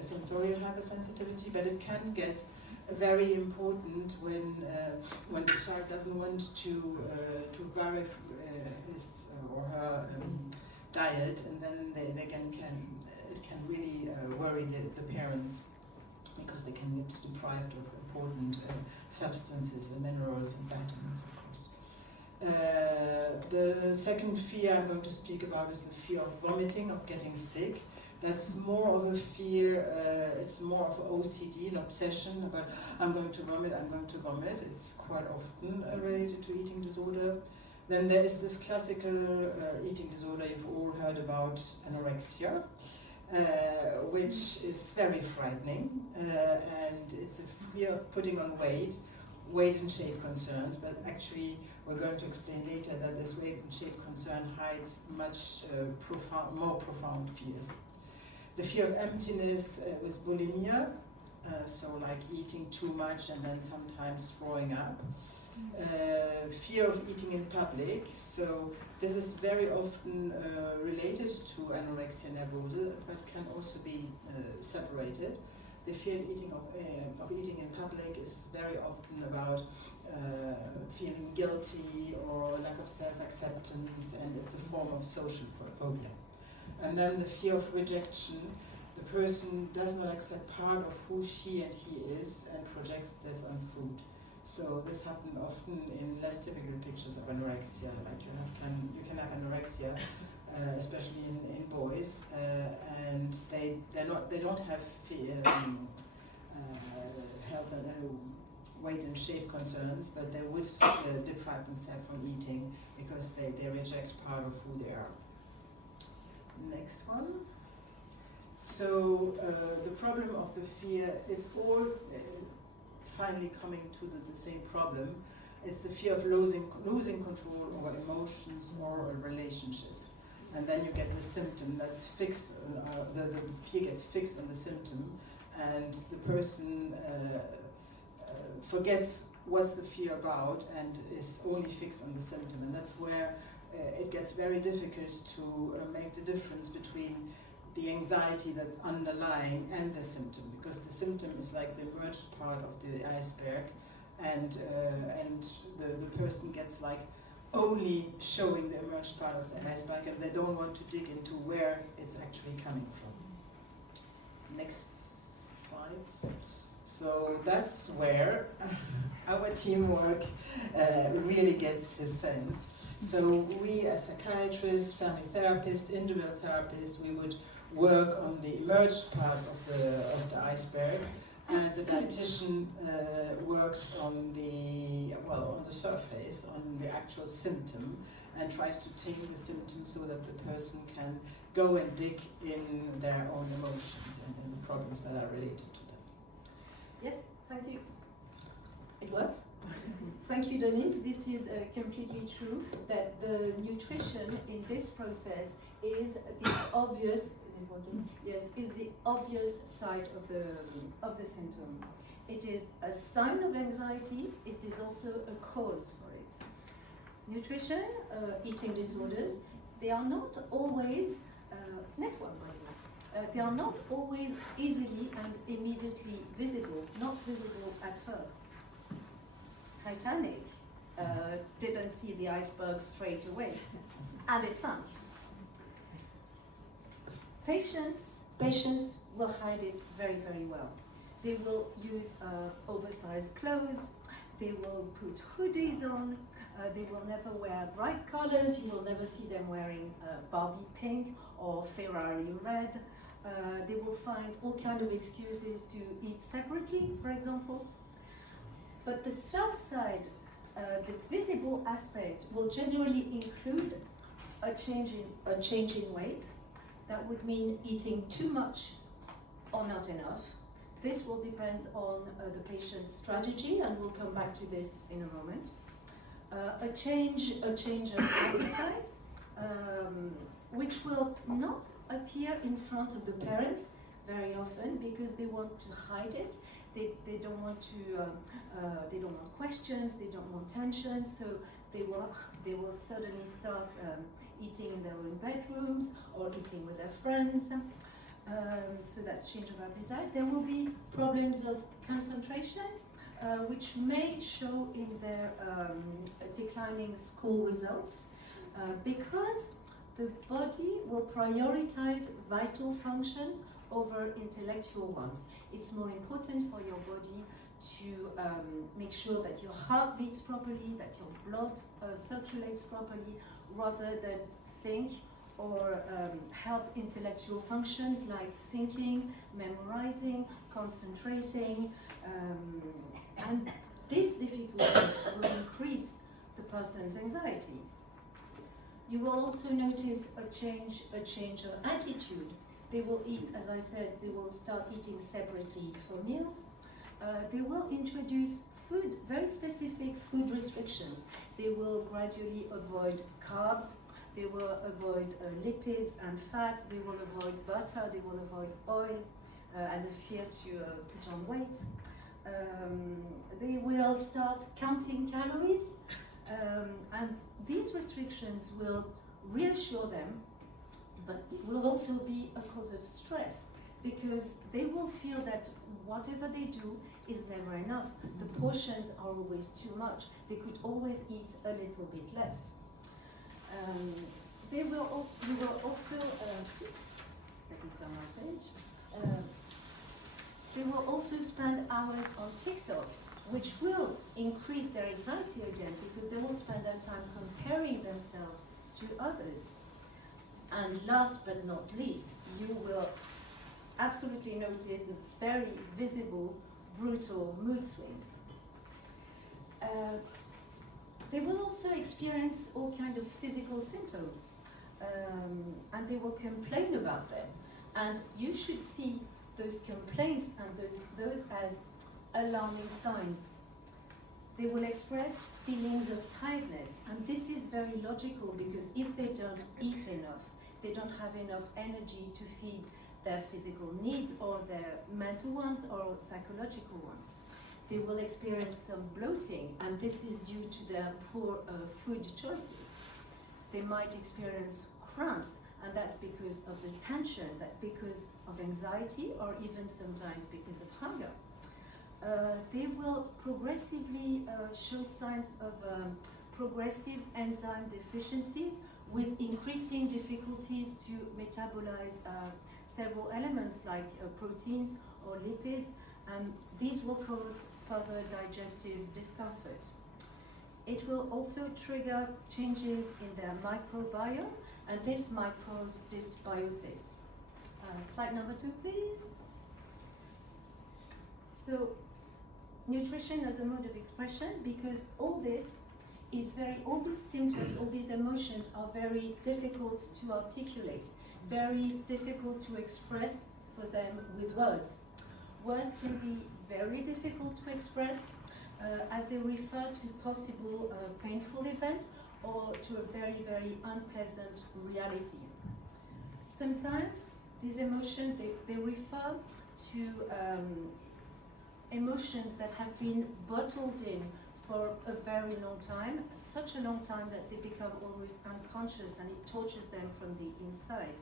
sensorial hypersensitivity, but it can get very important when the child doesn't want to vary his or her diet, and then it can really worry the parents, because they can get deprived of important substances and minerals and vitamins, of course. The second fear I'm going to speak about is the fear of vomiting, of getting sick. That's more of a fear, it's more of OCD, an obsession about I'm going to vomit. It's quite often related to eating disorder. Then there is this classical eating disorder you've all heard about, anorexia, which is very frightening, and it's a fear of putting on weight and shape concerns, but actually we're going to explain later that this weight and shape concern hides much more profound fears. The fear of emptiness with bulimia, so like eating too much and then sometimes throwing up. Fear of eating in public, so this is very often related to anorexia nervosa, but can also be separated. The fear of eating in public is very often about feeling guilty or lack of self-acceptance, and it's a form of social phobia. And then the fear of rejection. The person does not accept part of who she and he is and projects this on food. So this happens often in less typical pictures of anorexia. Like you can have anorexia, especially in boys, and they don't have health weight and shape concerns, but they would deprive themselves from eating because they reject part of who they are. Next one. So the problem of the fear, it's all finally coming to the same problem. It's the fear of losing control over emotions or a relationship. And then you get the symptom that's fixed, the fear gets fixed on the symptom, and the person forgets what's the fear about and is only fixed on the symptom. And that's where it gets very difficult to make the difference between the anxiety that's underlying and the symptom, because the symptom is like the emerged part of the iceberg, and the person gets like only showing the emerged part of the iceberg, and they don't want to dig into where it's actually coming from. Next slide. So that's where our teamwork really gets his sense. So we as psychiatrists, family therapists, individual therapists, we would work on the emerged part of the iceberg, and the dietitian works on the surface, on the actual symptom, and tries to take the symptom so that the person can go and dig in their own emotions and in the problems that are related to them. Yes, thank you. It works? Thank you, Denise. This is completely true, that the nutrition in this process is the obvious, is it working? Yes, is the obvious side of the symptom. It is a sign of anxiety, it is also a cause for it. Nutrition, eating disorders, they are not always, next one, by the way. They are not always easily and immediately visible, not visible at first. Titanic didn't see the iceberg straight away, and it sank. Patients will hide it very, very well. They will use oversized clothes, they will put hoodies on, they will never wear bright colors, you will never see them wearing Barbie pink or Ferrari red. They will find all kinds of excuses to eat separately, for example. But the self side, the visible aspect, will generally include a change in weight. That would mean eating too much or not enough. This will depend on the patient's strategy, and we'll come back to this in a moment. A change of appetite, which will not appear in front of the parents very often because they want to hide it. They don't want they don't want questions, they don't want tension, so they will suddenly start eating in their own bedrooms or eating with their friends. So that's change of appetite. There will be problems of concentration, which may show in their declining school results, because the body will prioritize vital functions over intellectual ones. It's more important for your body to make sure that your heart beats properly, that your blood circulates properly, rather than think or help intellectual functions like thinking, memorizing, concentrating, and these difficulties will increase the person's anxiety. You will also notice a change of attitude. They will eat, as I said, they will start eating separately for meals. They will introduce food, very specific food restrictions. They will gradually avoid carbs, they will avoid lipids and fat, they will avoid butter, they will avoid oil as a fear to put on weight. They will start counting calories, and these restrictions will reassure them, but it will also be a cause of stress, because they will feel that whatever they do is never enough. The portions are always too much. They could always eat a little bit less. You will also, oops, let me turn my page. They will also spend hours on TikTok, which will increase their anxiety again, because they will spend their time comparing themselves to others. And last but not least, you will absolutely notice the very visible, brutal mood swings. They will also experience all kind of physical symptoms, and they will complain about them. And you should see those complaints and those as alarming signs. They will express feelings of tiredness, and this is very logical because if they don't eat enough, they don't have enough energy to feed their physical needs or their mental ones or psychological ones. They will experience some bloating, and this is due to their poor food choices. They might experience cramps, and that's because of the tension, but because of anxiety, or even sometimes because of hunger. They will progressively show signs of progressive enzyme deficiencies with increasing difficulties to metabolize several elements like proteins or lipids, and these will cause further digestive discomfort. It will also trigger changes in their microbiome, and this might cause dysbiosis. Slide number 2, please. So, nutrition as a mode of expression, because all these symptoms, all these emotions are very difficult to articulate, very difficult to express for them with words. Words can be very difficult to express as they refer to possible painful event or to a very, very unpleasant reality. Sometimes these emotions, they refer to emotions that have been bottled in for a very long time, such a long time that they become almost unconscious and it tortures them from the inside.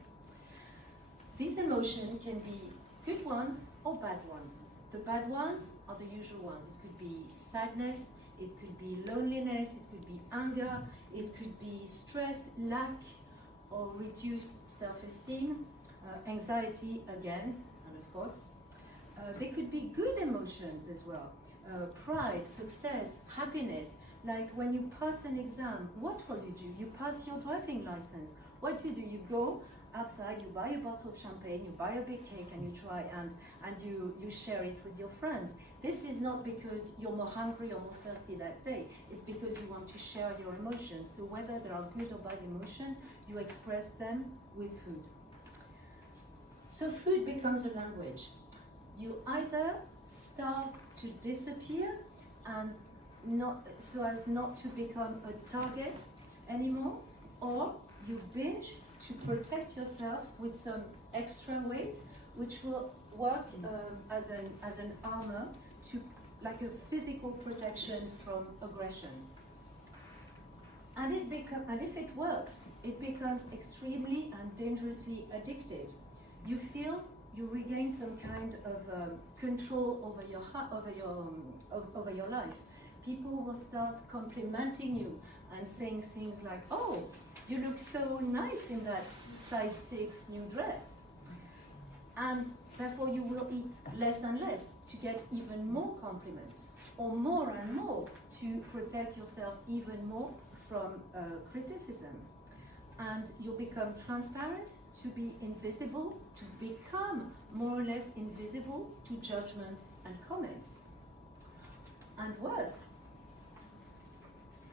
These emotions can be good ones or bad ones. The bad ones are the usual ones. It could be sadness, it could be loneliness, it could be anger, it could be stress, lack or reduced self-esteem, anxiety again, and of course. They could be good emotions as well. Pride, success, happiness. Like when you pass an exam, what will you do? You pass your driving license. What do? You go outside, you buy a bottle of champagne, you buy a big cake, and you try and you share it with your friends. This is not because you're more hungry or more thirsty that day. It's because you want to share your emotions. So whether there are good or bad emotions, you express them with food. So food becomes a language. You either start to disappear and not so as not to become a target anymore, or you binge to protect yourself with some extra weight, which will work as an armor to like a physical protection from aggression. And if it works, it becomes extremely and dangerously addictive. You feel you regain some kind of control over your life. People will start complimenting you and saying things like, "Oh, you look so nice in that size 6 new dress." And therefore you will eat less and less to get even more compliments, or more and more to protect yourself even more from criticism. And you'll become transparent to be invisible, to become more or less invisible to judgments and comments. And worse,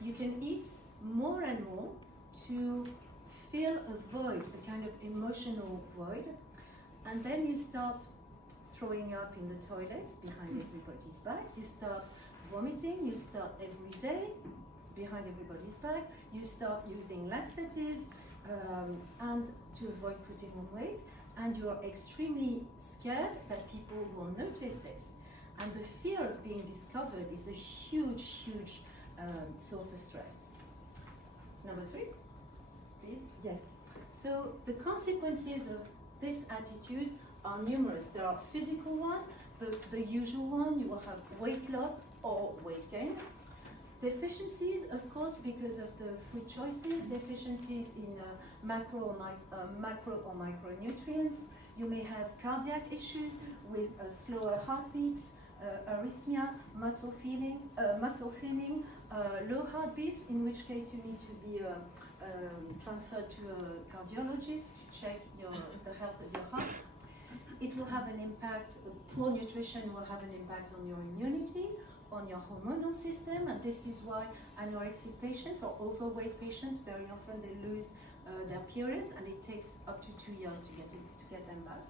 you can eat more and more to fill a void, a kind of emotional void, and then you start throwing up in the toilets behind everybody's back, you start vomiting, you start every day behind everybody's back, you start using laxatives, and to avoid putting on weight, and you're extremely scared that people will notice this. And the fear of being discovered is a huge, huge source of stress. Number 3, please. Yes. So the consequences of this attitude are numerous. There are physical ones, the usual one, you will have weight loss or weight gain. Deficiencies, of course, because of the food choices, deficiencies in macro or micronutrients. You may have cardiac issues with slower heartbeats, arrhythmia, muscle thinning, low heartbeats, in which case you need to be transferred to a cardiologist to check the health of your heart. It will have an impact, poor nutrition will have an impact on your immunity, on your hormonal system, and this is why anorexic patients or overweight patients, very often they lose their periods, and it takes up to 2 years to get them back.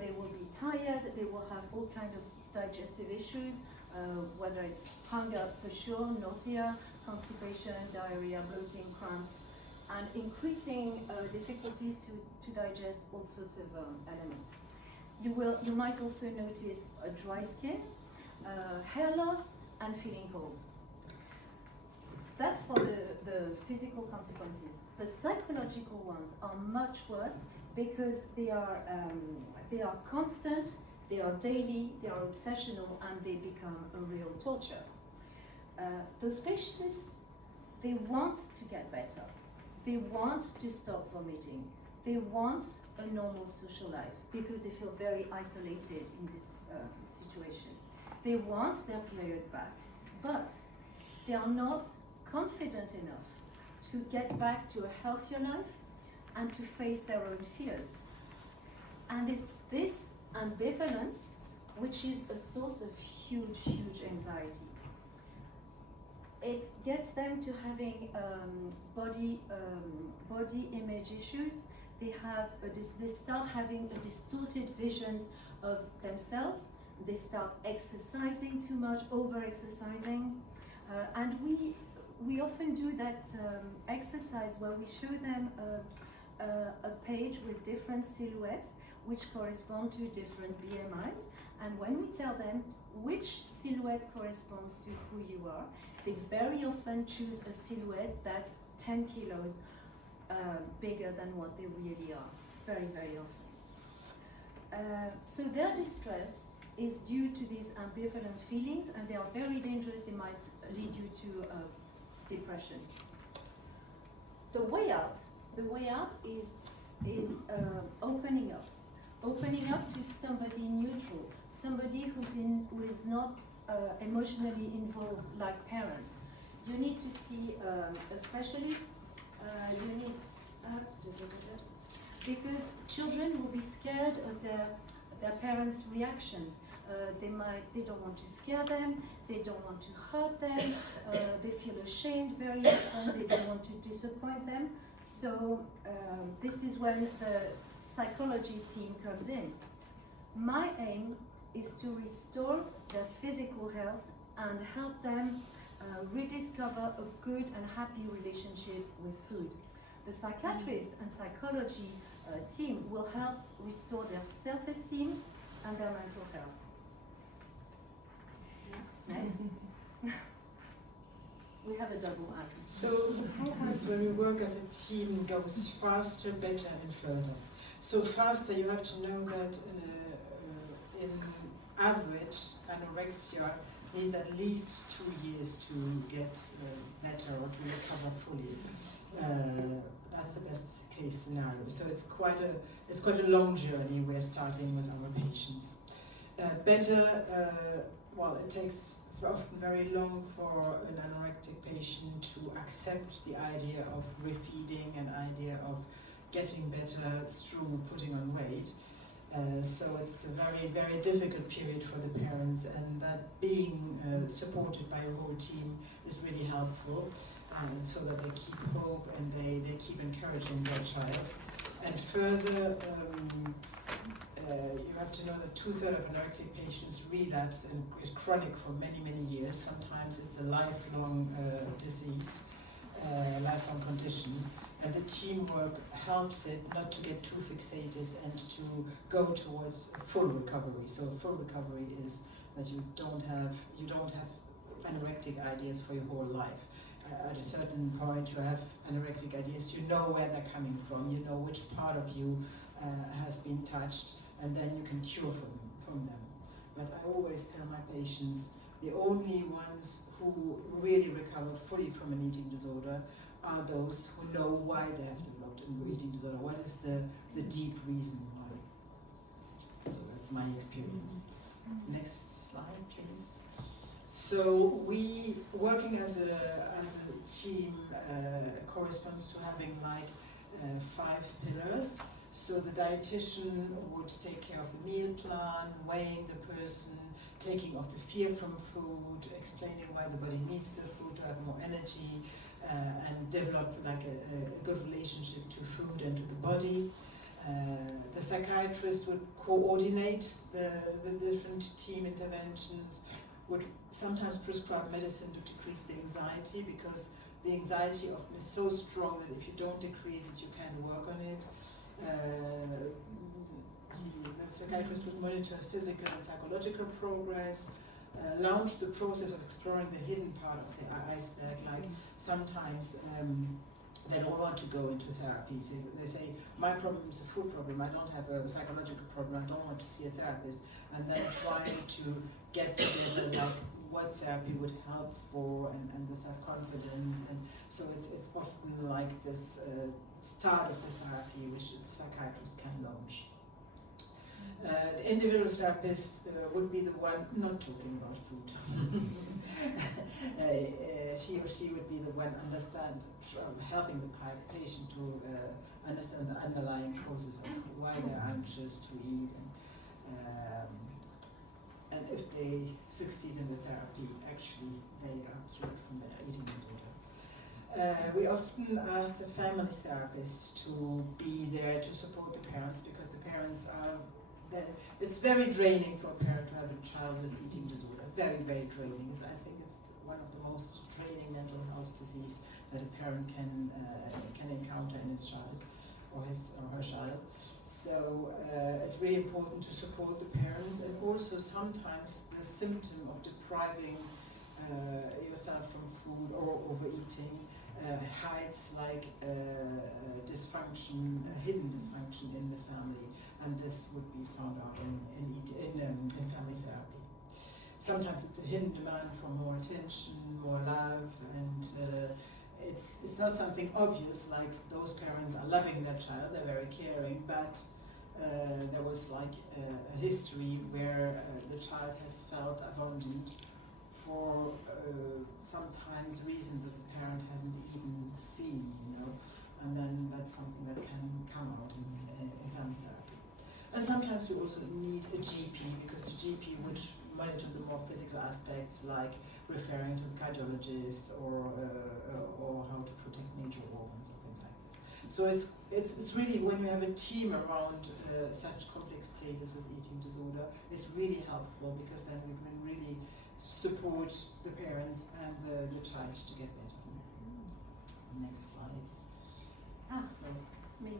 They will be tired, they will have all kinds of digestive issues, whether it's hunger for sure, nausea, constipation, diarrhea, bloating, cramps, and increasing difficulties to digest all sorts of elements. You might also notice a dry skin, hair loss, and feeling cold. That's for the physical consequences. The psychological ones are much worse because they are constant, they are daily, they are obsessional, and they become a real torture. Those patients, they want to get better. They want to stop vomiting. They want a normal social life because they feel very isolated in this situation. They want their period back, but they are not confident enough to get back to a healthier life and to face their own fears. And it's this ambivalence which is a source of huge, huge anxiety. It gets them to having body image issues. They start having a distorted vision of themselves. They start exercising too much, over-exercising, and we often do that exercise where we show them a page with different silhouettes which correspond to different BMIs, and when we tell them which silhouette corresponds to who you are, they very often choose a silhouette that's 10 kilos bigger than what they really are, very, very often. So their distress is due to these ambivalent feelings, and they are very dangerous. They might lead you to depression. The way out is opening up to somebody neutral, somebody who is not emotionally involved, like parents. You need to see a specialist. Because children will be scared of their parents' reactions. They don't want to scare them, they don't want to hurt them, they feel ashamed very often, they don't want to disappoint them. So this is when the psychology team comes in. My aim is to restore their physical health and help them rediscover a good and happy relationship with food. The psychiatrist and psychology team will help restore their self-esteem and their mental health. Next. We have a double act. So the progress when we work as a team goes faster, better, and further. So faster, you have to know that in average, anorexia needs at least 2 years to get better or to recover fully. That's the best case scenario. So it's quite a long journey we're starting with our patients. Better, well, it takes often very long for an anorectic patient to accept the idea of refeeding, an idea of getting better through putting on weight. So it's a very, very difficult period for the parents, and that being supported by a whole team is really helpful, so that they keep hope and they keep encouraging their child. And further, you have to know that 2/3 of anorectic patients relapse and get chronic for many, many years. Sometimes it's a lifelong disease, lifelong condition. And the teamwork helps it not to get too fixated and to go towards full recovery. So full recovery is that you don't have anorectic ideas for your whole life. At a certain point you have anorectic ideas, you know where they're coming from, you know which part of you has been touched, and then you can cure from them. But I always tell my patients, the only ones who really recover fully from an eating disorder are those who know why they have developed an eating disorder. What is the deep reason why? So that's my experience. Next slide, please. So we, working as a team, corresponds to having like 5 pillars. So the dietitian would take care of the meal plan, weighing the person, taking off the fear from food, explaining why the body needs the food to have more energy, and develop like a good relationship to food and to the body. The psychiatrist would coordinate the different team interventions, would sometimes prescribe medicine to decrease the anxiety, because the anxiety often is so strong that if you don't decrease it, you can't work on it. The psychiatrist would monitor physical and psychological progress, launch the process of exploring the hidden part of the iceberg. Like sometimes they don't want to go into therapy. So they say, my problem is a food problem, I don't have a psychological problem, I don't want to see a therapist. And then trying to get together like what therapy would help for, and the self-confidence. And so it's often like this start of the therapy which the psychiatrist can launch. The individual therapist would be the one not talking about food. He or she would be the one helping the patient to understand the underlying causes of why they're anxious to eat, and if they succeed in the therapy, actually they are cured from their eating disorder. We often ask the family therapist to be there to support the parents, because the parents are it's very draining for a parent to have a child with eating disorder. Very, very draining. I think it's one of the most draining mental health disease that a parent can encounter in his child or his or her child. So it's really important to support the parents, and also sometimes the symptom of depriving yourself from food or overeating hides like dysfunction, hidden dysfunction in the family. And this would be found out in family therapy. Sometimes it's a hidden demand for more attention, more love, and it's not something obvious, like those parents are loving their child, they're very caring, but there was like a history where the child has felt abandoned for sometimes reasons that the parent hasn't even seen, and then that's something that can come out in family therapy. And sometimes we also need a GP, because the GP would monitor the more physical aspects, like referring to the cardiologist or how to protect major organs or things like this. So it's really, when you have a team around such complex cases with eating disorder, it's really helpful, because then we can really support the parents and the child to get better. Next slide. Me.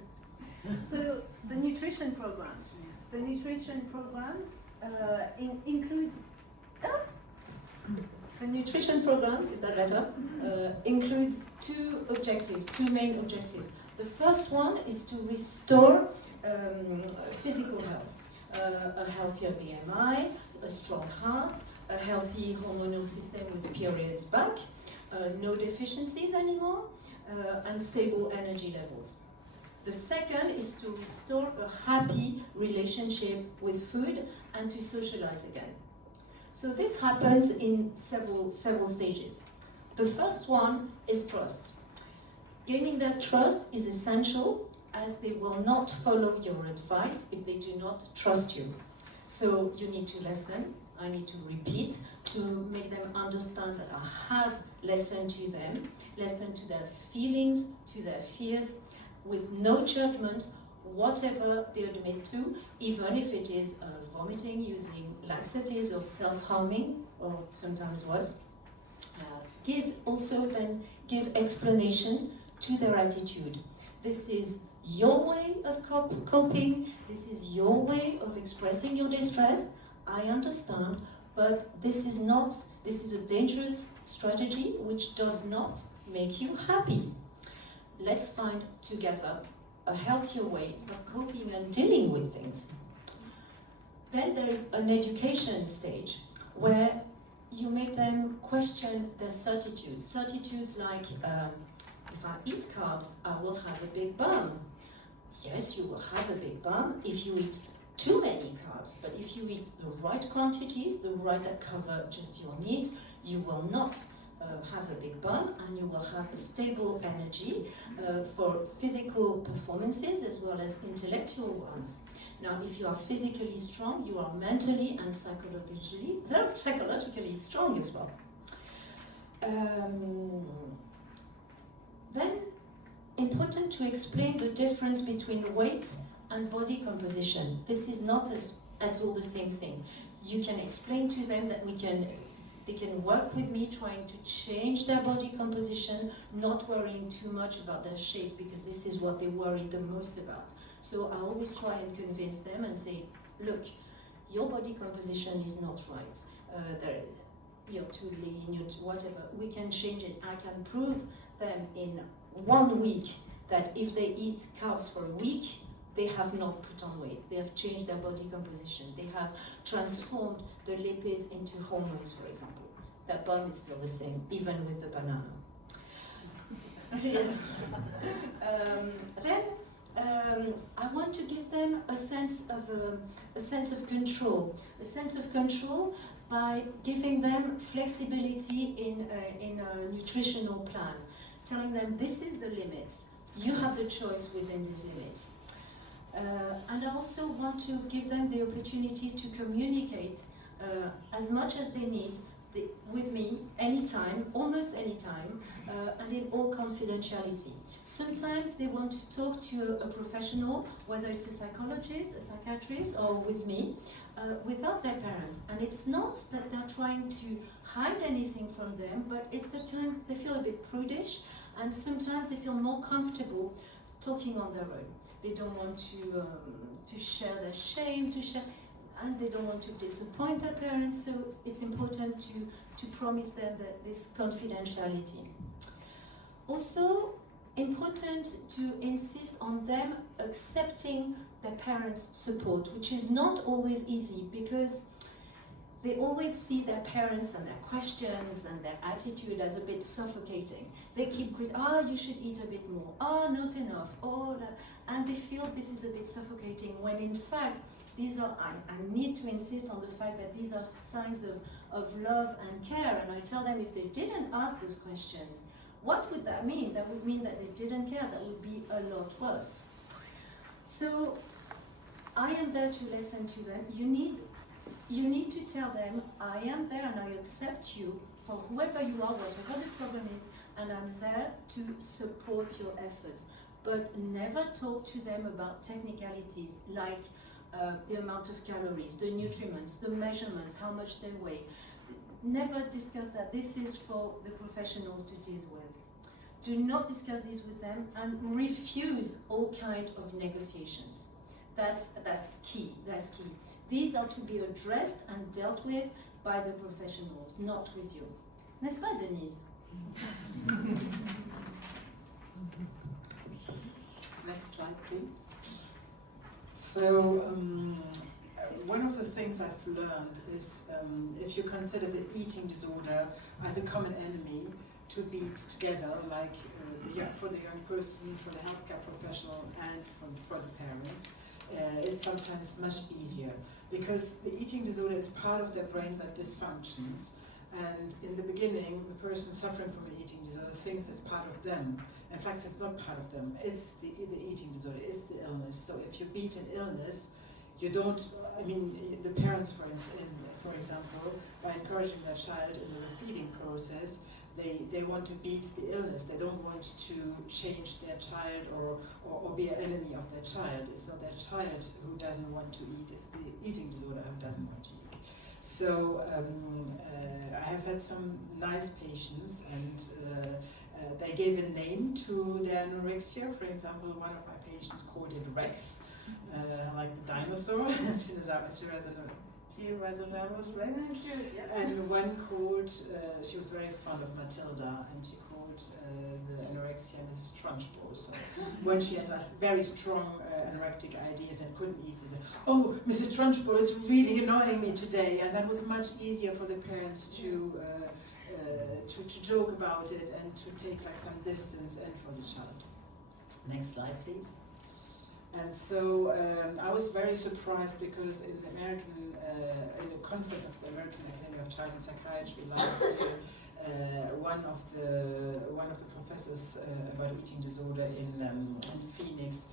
So the nutrition program. The nutrition program includes. The nutrition program, is that better? Includes two main objectives. The first one is to restore physical health, a healthier BMI, a strong heart, a healthy hormonal system with periods back, no deficiencies anymore, and stable energy levels. The second is to restore a happy relationship with food and to socialize again. So this happens in several stages. The first one is trust. Gaining that trust is essential, as they will not follow your advice if they do not trust you. So you need to listen, I need to repeat, to make them understand that I have listened to them, listen to their feelings, to their fears, with no judgment, whatever they admit to, even if it is vomiting, using laxatives, or self-harming, or sometimes worse. Give explanations to their attitude. This is your way of coping, this is your way of expressing your distress. I understand, but this is a dangerous strategy which does not make you happy. Let's find together a healthier way of coping and dealing with things. Then there is an education stage where you make them question their certitudes. Certitudes like, if I eat carbs, I will have a big bum. Yes, you will have a big bum if you eat too many carbs, but if you eat the right quantities, that cover just your needs, you will not have a big bum, and you will have a stable energy for physical performances as well as intellectual ones. Now, if you are physically strong, you are mentally and psychologically strong as well. Then, important to explain the difference between weight and body composition. This is not at all the same thing. You can explain to them that they can work with me trying to change their body composition, not worrying too much about their shape, because this is what they worry the most about. So I always try and convince them and say, look, your body composition is not right. You're too lean, you're too whatever. We can change it. I can prove them in 1 week that if they eat carbs for a week, they have not put on weight. They have changed their body composition. They have transformed the lipids into hormones, for example. That bun is still the same, even with the banana. I want to give them a sense of control. A sense of control by giving them flexibility in a nutritional plan. Telling them this is the limits. You have the choice within these limits. And I also want to give them the opportunity to communicate as much as they need with me anytime, almost anytime, and in all confidentiality. Sometimes they want to talk to a professional, whether it's a psychologist, a psychiatrist, or with me, without their parents. And it's not that they're trying to hide anything from them, but it's they feel a bit prudish, and sometimes they feel more comfortable talking on their own. They don't want to share their shame, and they don't want to disappoint their parents, so it's important to promise them that this confidentiality. Also, important to insist on them accepting their parents' support, which is not always easy, because they always see their parents and their questions and their attitude as a bit suffocating. They keep you should eat a bit more, not enough, and they feel this is a bit suffocating, when in fact, these are, I need to insist on the fact that these are signs of love and care, and I tell them if they didn't ask those questions, what would that mean? That would mean that they didn't care. That would be a lot worse. So I am there to listen to them. You need to tell them, I am there and I accept you for whoever you are, whatever the problem is, and I'm there to support your efforts. But never talk to them about technicalities like the amount of calories, the nutriments, the measurements, how much they weigh. Never discuss that. This is for the professionals to deal with. Do not discuss this with them, and refuse all kinds of negotiations. That's key. That's key. These are to be addressed and dealt with by the professionals, not with you. N'est-ce pas, Denise? Next slide, please. So, one of the things I've learned is if you consider the eating disorder as a common enemy to be together, like for the young person, for the healthcare professional, and for the parents, it's sometimes much easier, because the eating disorder is part of their brain that dysfunctions, and in the beginning, the person suffering from an eating disorder thinks it's part of them. In fact, it's not part of them. It's the eating disorder. It's the illness. So if you beat an illness, you don't. I mean, the parents, for example, by encouraging their child in the feeding process, they want to beat the illness. They don't want to change their child or be an enemy of their child. It's not their child who doesn't want to eat. It's the eating disorder who doesn't want to eat. So I have had some nice patients, and they gave a name to their anorexia. For example, one of my patients called it Rex, like the dinosaur, Tyrannosaurus Rex. And one called, she was very fond of Matilda, and she called the anorexia Mrs. Trunchbull. So when she had very strong anorectic ideas and couldn't eat, she said, "Oh, Mrs. Trunchbull is really annoying me today," and that was much easier for the parents to joke about it and to take like some distance, and for the child. Next slide, please. And so I was very surprised, because in the in a conference of the American Academy of Child and Psychiatry last year, one of the professors about eating disorder in Phoenix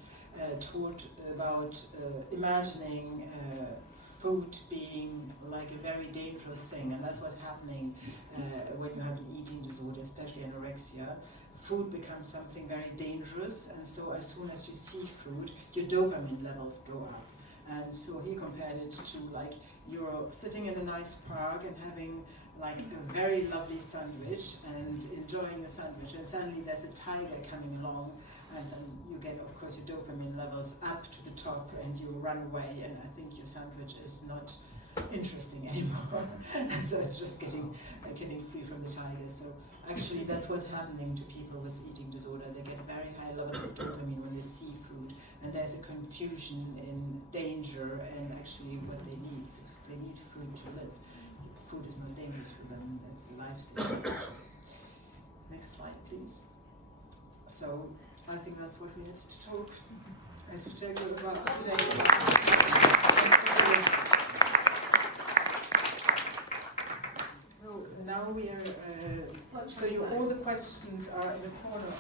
taught about imagining food being like a very dangerous thing, and that's what's happening when you have an eating disorder, especially anorexia. Food becomes something very dangerous, and so as soon as you see food, your dopamine levels go up. And so he compared it to like you're sitting in a nice park and having like a very lovely sandwich and enjoying your sandwich, and suddenly there's a tiger coming along, and then you get, of course, your dopamine levels up to the top and you run away, and I think your sandwich is not interesting anymore. And so it's just getting free from the tiger. So actually that's what's happening to people with eating disorder. They get very high levels of dopamine when they see food, and there's a confusion in danger and actually what they need, because they need food to live. Food is not dangerous for them, it's life-saving. Next slide, please. So I think that's what we need to talk and to tell you about today. So now we are, all the questions are in the corner